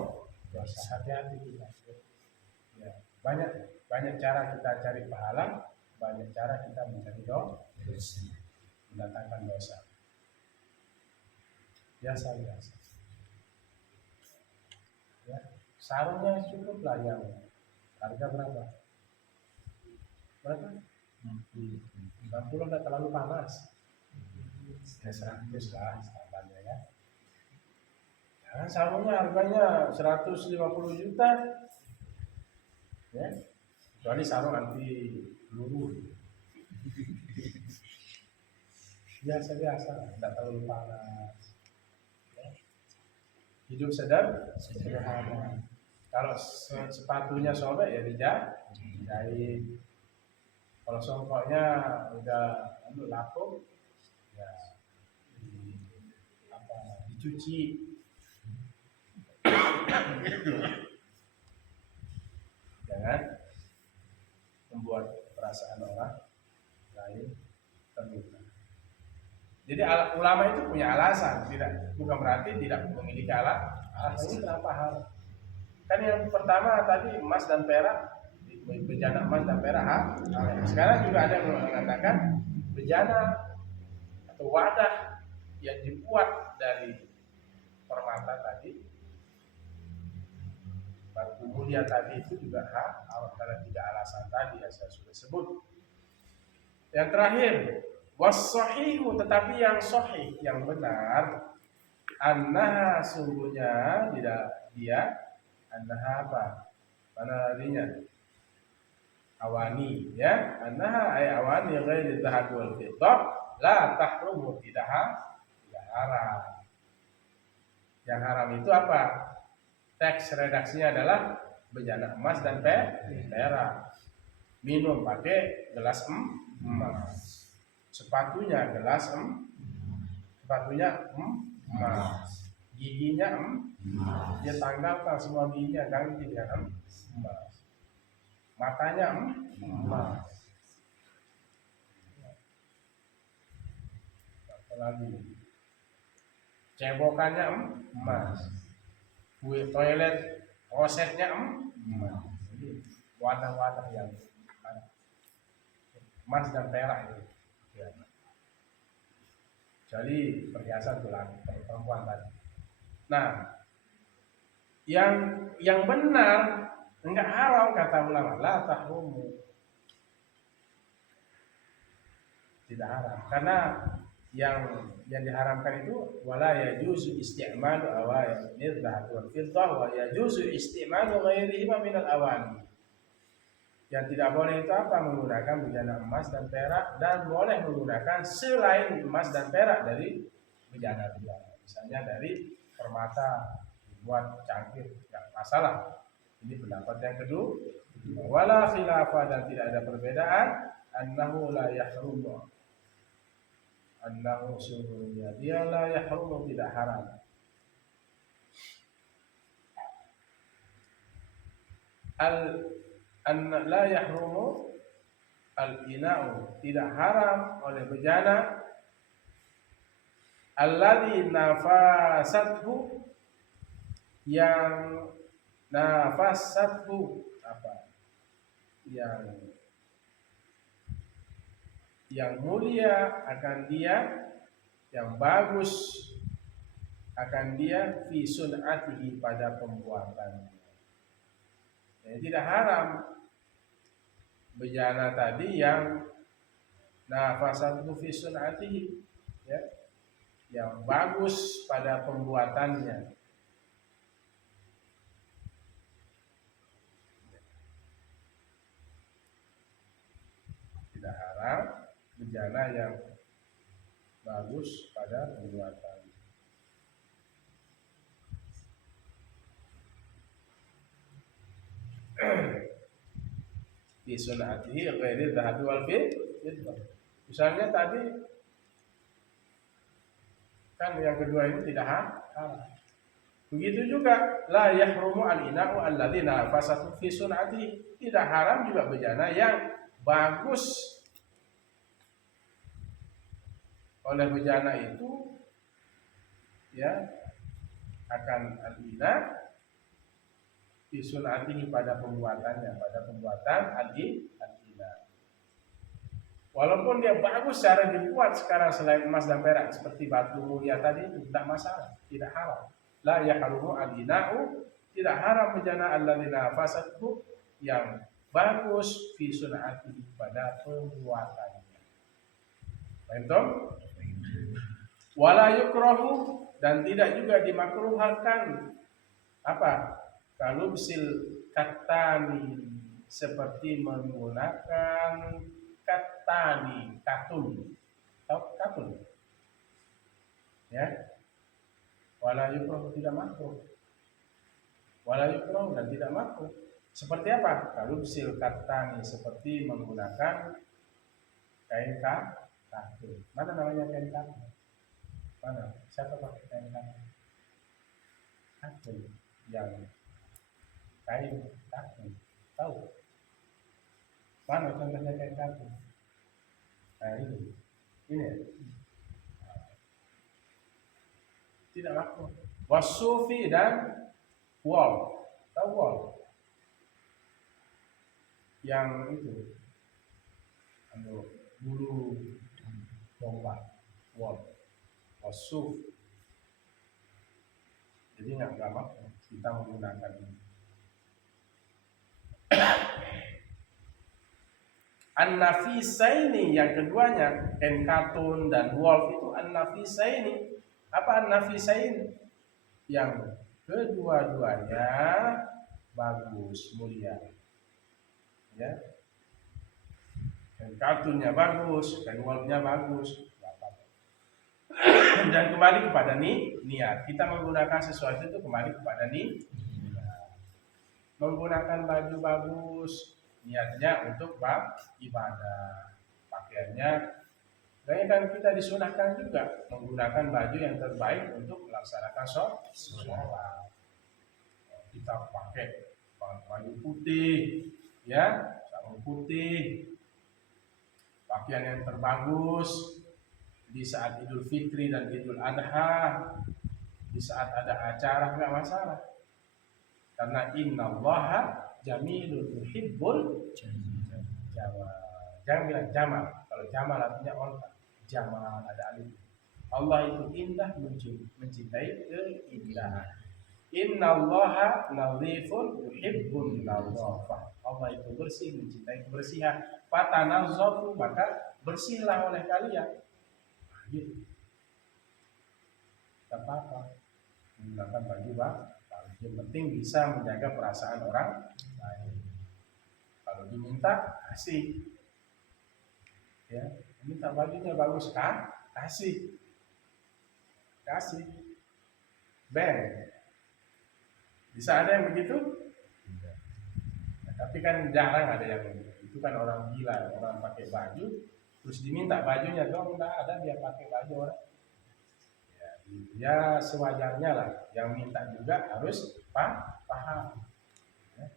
dosa. Hati-hati kita. Ya, banyak cara kita cari pahala, banyak cara kita mencari dosa, mendatangkan dosa. Biasa. Ya, sarungnya cukup lah yang harga berapa? 90 udah terlalu panas. Ya 100 lah standarnya ya. Jangan sarungnya harganya 150 juta. Ya. Kecuali sarung anti peluru. Biasa, tidak terlalu panas. Ya. Hidup sederhana. Kalau sepatunya sobek ya dijahit. Kalau songkoknya udah lapuk ya dicuci. Jangan membuat perasaan orang lain terluka. Jadi ulama itu punya alasan, bukan berarti tidak memiliki alasan. Ini kenapa hal? Kan yang pertama tadi emas dan perak, bejana emas dan perak. Sekarang juga ada yang mengatakan bejana atau wadah yang dibuat dari permata tadi, batu mulia tadi itu juga karena 3 alasan tadi yang saya sudah sebut. Yang terakhir, was-shahihu, tetapi yang sahih, yang benar, annaha, sungguhnya dia annaha apa? Mana artinya? Awani, ya. Annaha ay awani ghairi dhahab wal fiddah la tahrumu, tidak haram. Yang haram itu apa? Teks redaksinya adalah bejana emas dan perak. Minum pakai gelas emas. Sepatunya gelas sepatunya emas. Giginya emas. Dia tanggalkan semua giginya ganti dengan emas. Matanya emas. Apa lagi? Cebokannya emas. Toilet klosetnya emas. Jadi wadah-wadah yang emas dan perak itu. Ya. Kecuali perhiasan tulang perempuan tadi. Nah, yang benar enggak haram kata ulama, la tahrumu. Tidak haram karena yang diharamkan itu wala yajuzu isti'malu awa'il dzahab wal fiddah wa yajuzu isti'malu ghairihi min al awani. Yang tidak boleh itu apa? Menggunakan bejana emas dan perak, dan boleh menggunakan selain emas dan perak dari bejana-bejana. Misalnya dari permata dibuat cangkir, tidak masalah. Ini pendapat yang kedua. Wala khilafah, dan tidak ada perbedaan annahu la yahrumu. Annahu sungguhnya dia la yahrumu, tidak haram. La yahrumu al-ina'u, tidak haram oleh bejana alladzi nafasathu, yang nafasathu apa? Yang mulia akan dia, yang bagus akan dia fi sun'atihi, pada pembuatannya. Jadi tidak haram bejana tadi yang nafasathu fi sun'atihi, ya, yang bagus pada pembuatannya. Tidak haram bejana yang bagus pada pembuatan. Fi sun'atihi ghairi dzahab wal fiddah. Misalnya tadi kan yang kedua ini tidak haram. Begitu juga la yahrumu al-ina'u alladzi nafasathu fi sun'atihi, tidak haram juga bejana yang bagus oleh bejana itu, ya, akan al-ina fi sun'atihi, pada pembuatannya, pada pembuatan al-ina. Walaupun dia bagus secara dibuat sekarang selain emas dan perak seperti batu mulia tadi, tidak masalah, tidak haram. La yahrumu al-ina'u, tidak haram bejana alladzi nafasathu, yang bagus fi sun'atihi, pada pembuatannya. Paham? Wala yukrahu, dan tidak juga dimakruhkan apa? Kalubsil katani, seperti menggunakan katani, katun. Tahu katun? Ya. Wala yukrahu, tidak makruh. Wala yukrahu, dan tidak makruh. Seperti apa? Kalubsil katani, seperti menggunakan kain katun. Mana namanya kain katun? Mana? Siapa pakai kain katun? Katun, yang kain katun. Tahu? Mana contohnya kain katun? Nah ini ya. Tidak makruh. Wasufi dan wol. Tahu wol? Yang itu, bulu domba, wol. Wasuf. Jadi nggak makruh kita menggunakan ini. An-nafisaini, yang keduanya, kain katun dan wolf itu an-nafisaini. Apa an-nafisaini? Yang kedua-duanya bagus, mulia. Ya. Kain katunnya bagus, kain wolfnya bagus. Dan kembali kepada niat. Kita menggunakan sesuatu itu kembali kepada niat. Menggunakan baju bagus, niatnya untuk ibadah. Pakaiannya, kan kita disunahkan juga menggunakan baju yang terbaik untuk melaksanakan sholat. Kita pakai baju putih, ya, sarung putih, pakaian yang terbagus di saat Idul Fitri dan Idul Adha, di saat ada acara, nggak masalah. Karena innallaha jamilun yuhibbul jawad. Jangan bilang jamal. Kalau jamal artinya onta. Jamal ada alif. Allah itu indah, mencintai keindahan. Innallaha nadhifun yuhibbun nadhafah. Allah itu bersih, mencintai kebersihan. Fatanazzafu, maka bersihlah oleh kalian. Gitu. Tak apa-apa menggunakan baju yang penting bisa menjaga perasaan orang lain. Kalau diminta kasih, ya minta bajunya bagus kan, kasih. Ben, bisa ada yang begitu? Nah, tapi kan jarang ada yang itu, kan orang gila, orang pakai baju terus diminta bajunya dong, enggak ada dia pakai baju orang. Ya sewajarnya lah, yang minta juga harus paham. Ya,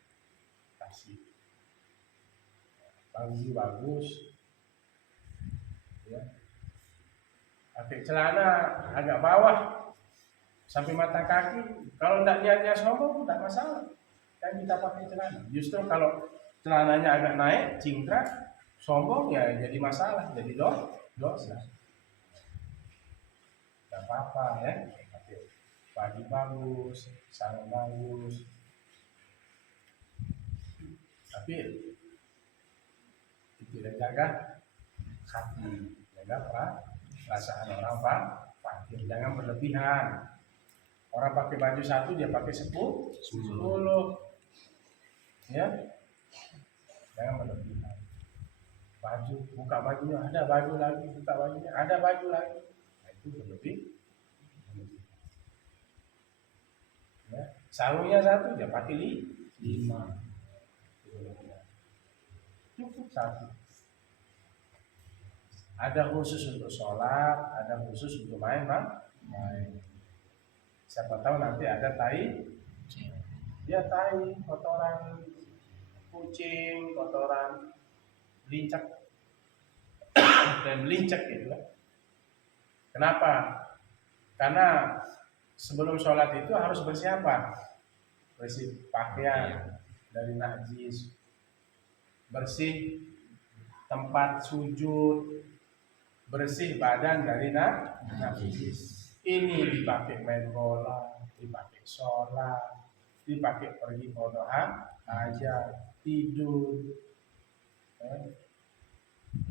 kasih baju bagus, ya. Pakai celana agak bawah sampai mata kaki, kalau tidak niatnya sombong tidak masalah, kan kita pakai celana. Justru kalau celananya agak naik cingkrang sombong, ya jadi masalah, jadi dosa. Tidak apa-apa ya, pakai baju bagus, sarung bagus, tapi tidak jaga hati, jaga perasaan orang fakir, jangan berlebihan. Orang pakai baju satu dia pakai 10, ya, jangan berlebihan. Baju, buka bajunya ada baju lagi, buka bajunya ada baju lagi, nah, itu berlebih. Ya, sarungnya satu dia pakai 5, cukup satu. Ada khusus untuk sholat, ada khusus untuk main. Siapa tahu nanti ada tai, dia tai, kotoran kucing, kotoran belincak dan belincak gitu. Kenapa? Karena sebelum sholat itu harus bersih apa? Bersih pakaian dari najis, bersih tempat sujud, bersih badan dari najis. Ini dipakai main bola, dipakai sholat, dipakai pergi podohan aja, tidur,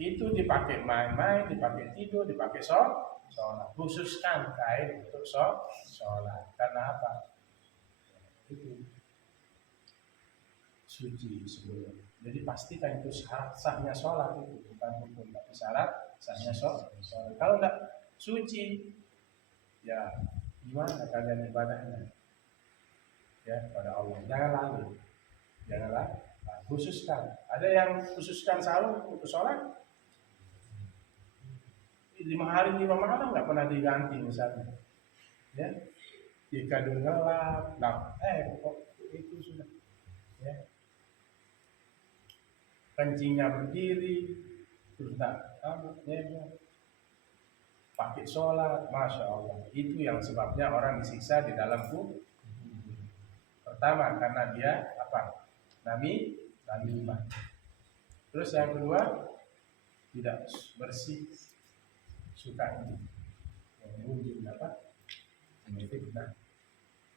itu dipakai main-main, dipakai tidur, dipakai sholat. Khususkan kain untuk sholat. Karena apa? Itu suci sebelum. Jadi pastikan itu syarat sahnya sholat, itu bukan hukum, tapi syarat sahnya sholat. Kalau enggak suci, ya gimana kalian ibadahnya? Ya pada Allah. Janganlah khususkan. Ada yang khususkan sarung untuk sholat 5 hari 5 malam nggak pernah diganti misalnya. Ya, jika gelap, kok itu sudah. Ya. Kencingnya berdiri, terus tak pakai sholat, masya Allah. Itu yang sebabnya orang disiksa di dalam kubur. Pertama karena dia apa? Namimah. Terus yang kedua tidak bersih, suka ini, mengunjung apa? Fitnah.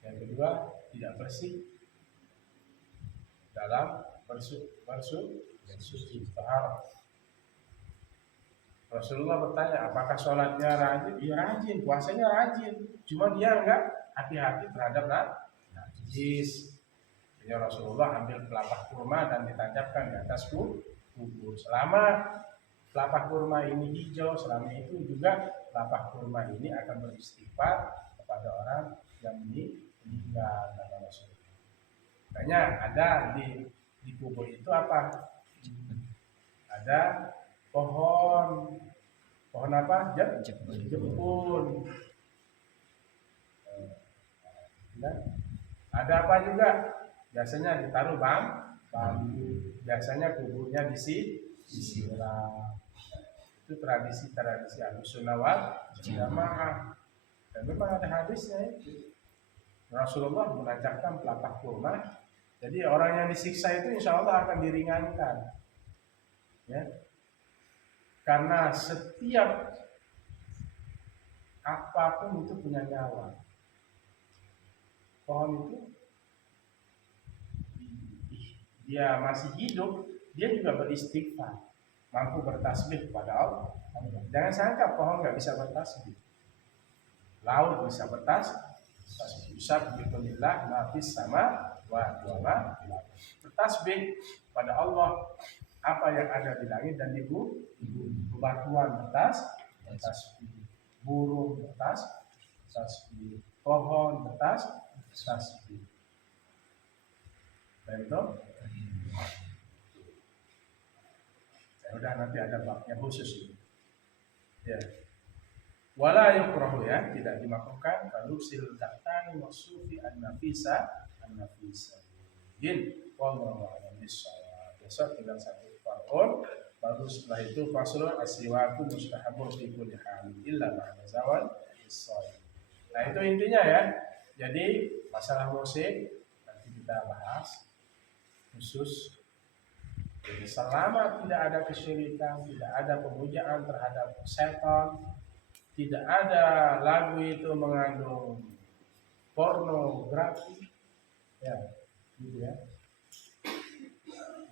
Yang kedua tidak bersih dalam bersuci taharah. Rasulullah bertanya, apakah sholatnya rajin? Iya rajin, puasanya rajin. Cuma dia enggak hati-hati terhadap najis. Jadi Rasulullah ambil telapak kurma dan ditancapkan di atas kubur. Selama telapak kurma ini hijau, selama itu juga telapak kurma ini akan beristighfar kepada orang yang meninggal, kata Rasulullah. Makanya ada di kubur itu apa? Ada pohon apa? Jepun. Ada apa juga? Biasanya ditaruh bambu. Biasanya kuburnya disiram. Itu tradisi Ahlussunnah wal Jamaah. Dan memang ada hadisnya itu. Rasulullah menancapkan telapak kurma. Jadi orang yang disiksa itu insya Allah akan diringankan. Ya. Karena setiap apapun itu punya nyawa. Pohon itu dia masih hidup, dia juga beristighfar, mampu bertasbih kepada Allah. Jangan sangka pohon nggak bisa bertasbih. Laut bisa bertasbih, bisa bismillah nafis sama wa bertasbih pada Allah apa yang ada di langit dan di bumi. Bebatuan bertasbih, burung bertasbih, pohon bertasbih. Betul? Ya udah, nanti ada babnya khusus. Ya. Wala yukrahu, ya, tidak dimakruhkan talusil kahtani wasufi an-nafisa Yin wallahu a'lam bishawab. Besok tinggal satu far'un, baru setelah itu faslun as-siwaku mustahabun fi kulli hal illa ba'da zawal as-shaim. Nah, itu intinya ya. Jadi masalah musik nanti kita bahas khusus. Jadi selama tidak ada kesyirikan, tidak ada pemujaan terhadap setan, tidak ada lagu itu mengandung pornografi, ya, gitu ya,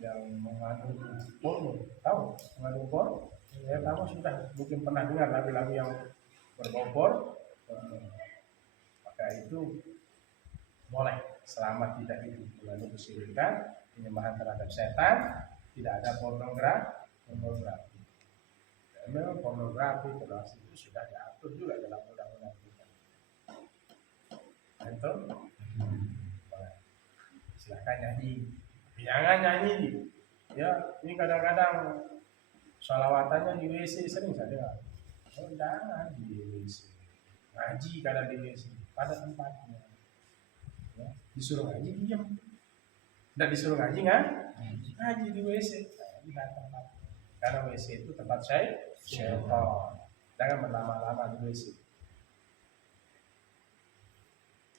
yang mengandung porno, tahu mengandung porno? Ya, kamu sudah mungkin pernah dengar lagu-lagu yang berbau porno, maka itu boleh selama tidak itu mengandung kesyirikan, penyembahan terhadap setan, tidak ada pornografi. Dan memang pornografi itu sudah diatur juga dalam undang-undang kita. Itu, silakan nyanyi, jangan nyanyi. Ya, ini kadang-kadang sholawatannya di WC sering saja. Oh, jangan di WC. Ngaji kadang di WC pada tempatnya. Ya, disuruh ngaji diam. Tidak disuruh ngaji ngaji di WC. Di tempat. Karena WC itu tempat syaitan. Jangan berlama-lama di WC.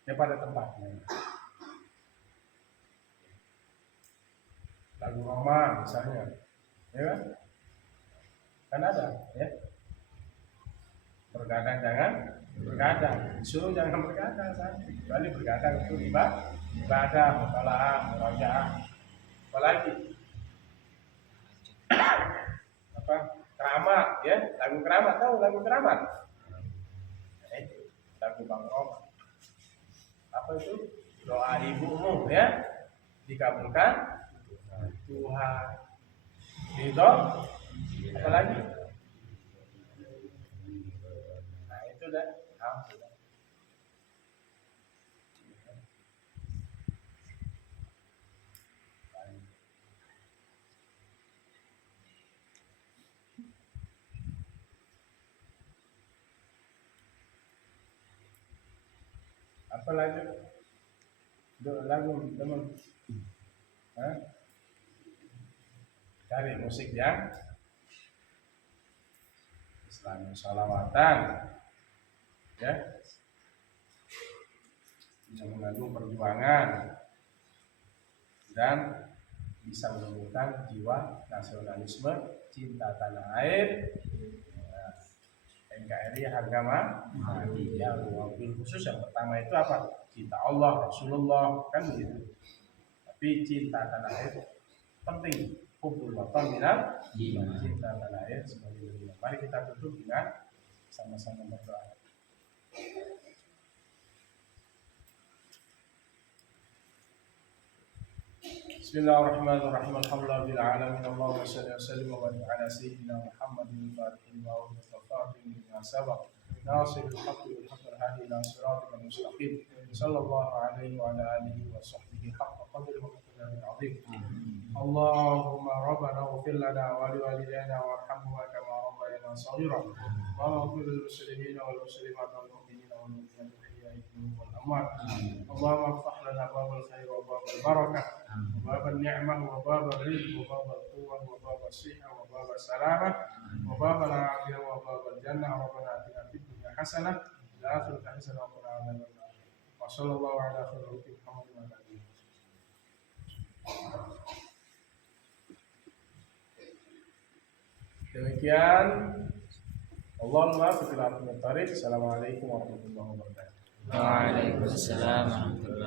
Ya, pada tempatnya. Lagu Roma misalnya, ya kan ada, ya. Bergadang jangan bergadang, disuruh jangan bergadang, kecuali bergadang itu ibadah, mutalaah, murajaah, apalagi apa, keramat, ya, lagu keramat, tahu lagu keramat? Itu lagu Bang Roma. Apa itu? Doa ibumu, ya, dikabulkan Tuhan. Ridho, apa lagi? Nah, itu dah. Apa lagi? Lagu teman. Cari musik yang Islami, salawatan, ya, yang mengandung perjuangan dan bisa menumbuhkan jiwa nasionalisme, cinta tanah air, ya, NKRI harga mati. Ya, mobil khusus yang pertama itu apa? Cinta Allah, Rasulullah, kan begitu. Tapi cinta tanah air penting. Hubbul watan minal iman, cinta tanah air sebagai iman. Mari kita tutup dengan sama-sama berdoa. Bismillahirrahmanirrahim. Alhamdulillahil alamin. Allahumma shalli wa sallim wa barik ala sayyidina Muhammadin al-fatihil ma'ruf wa fatil lima sabaq. Nasirul haqqi wal haqqil hadi ila siratal mustaqim. Sallallahu alaihi wa ala alihi wa sahbihi haqqa qadri wa miqdaril azim. Allahumma rabbana ighfir lana wa liwalidayna warhamhuma kama rabbayana shaghira. Wa ighfir lil muslimina wal muslimat wal mu'minina wal mu'minat al-ahya'i minhum wal amwat. Allahumma iftah lana babal khair wa babal barakah wa babal ni'mah wa babal rizq wa babal quwwah wa babal sihah wa babal salamah wa babal afiyah wa babal jannah. Rabbana atina fid dunya hasanah wa fil akhirati hasanah wa qina adzaban nar. Wa sallallahu ala khairi Muhammadin wa ala alihi. Demikian. Allahumma Assalamualaikum warahmatullahi wabarakatuh. Waalaikumsalam warahmatullahi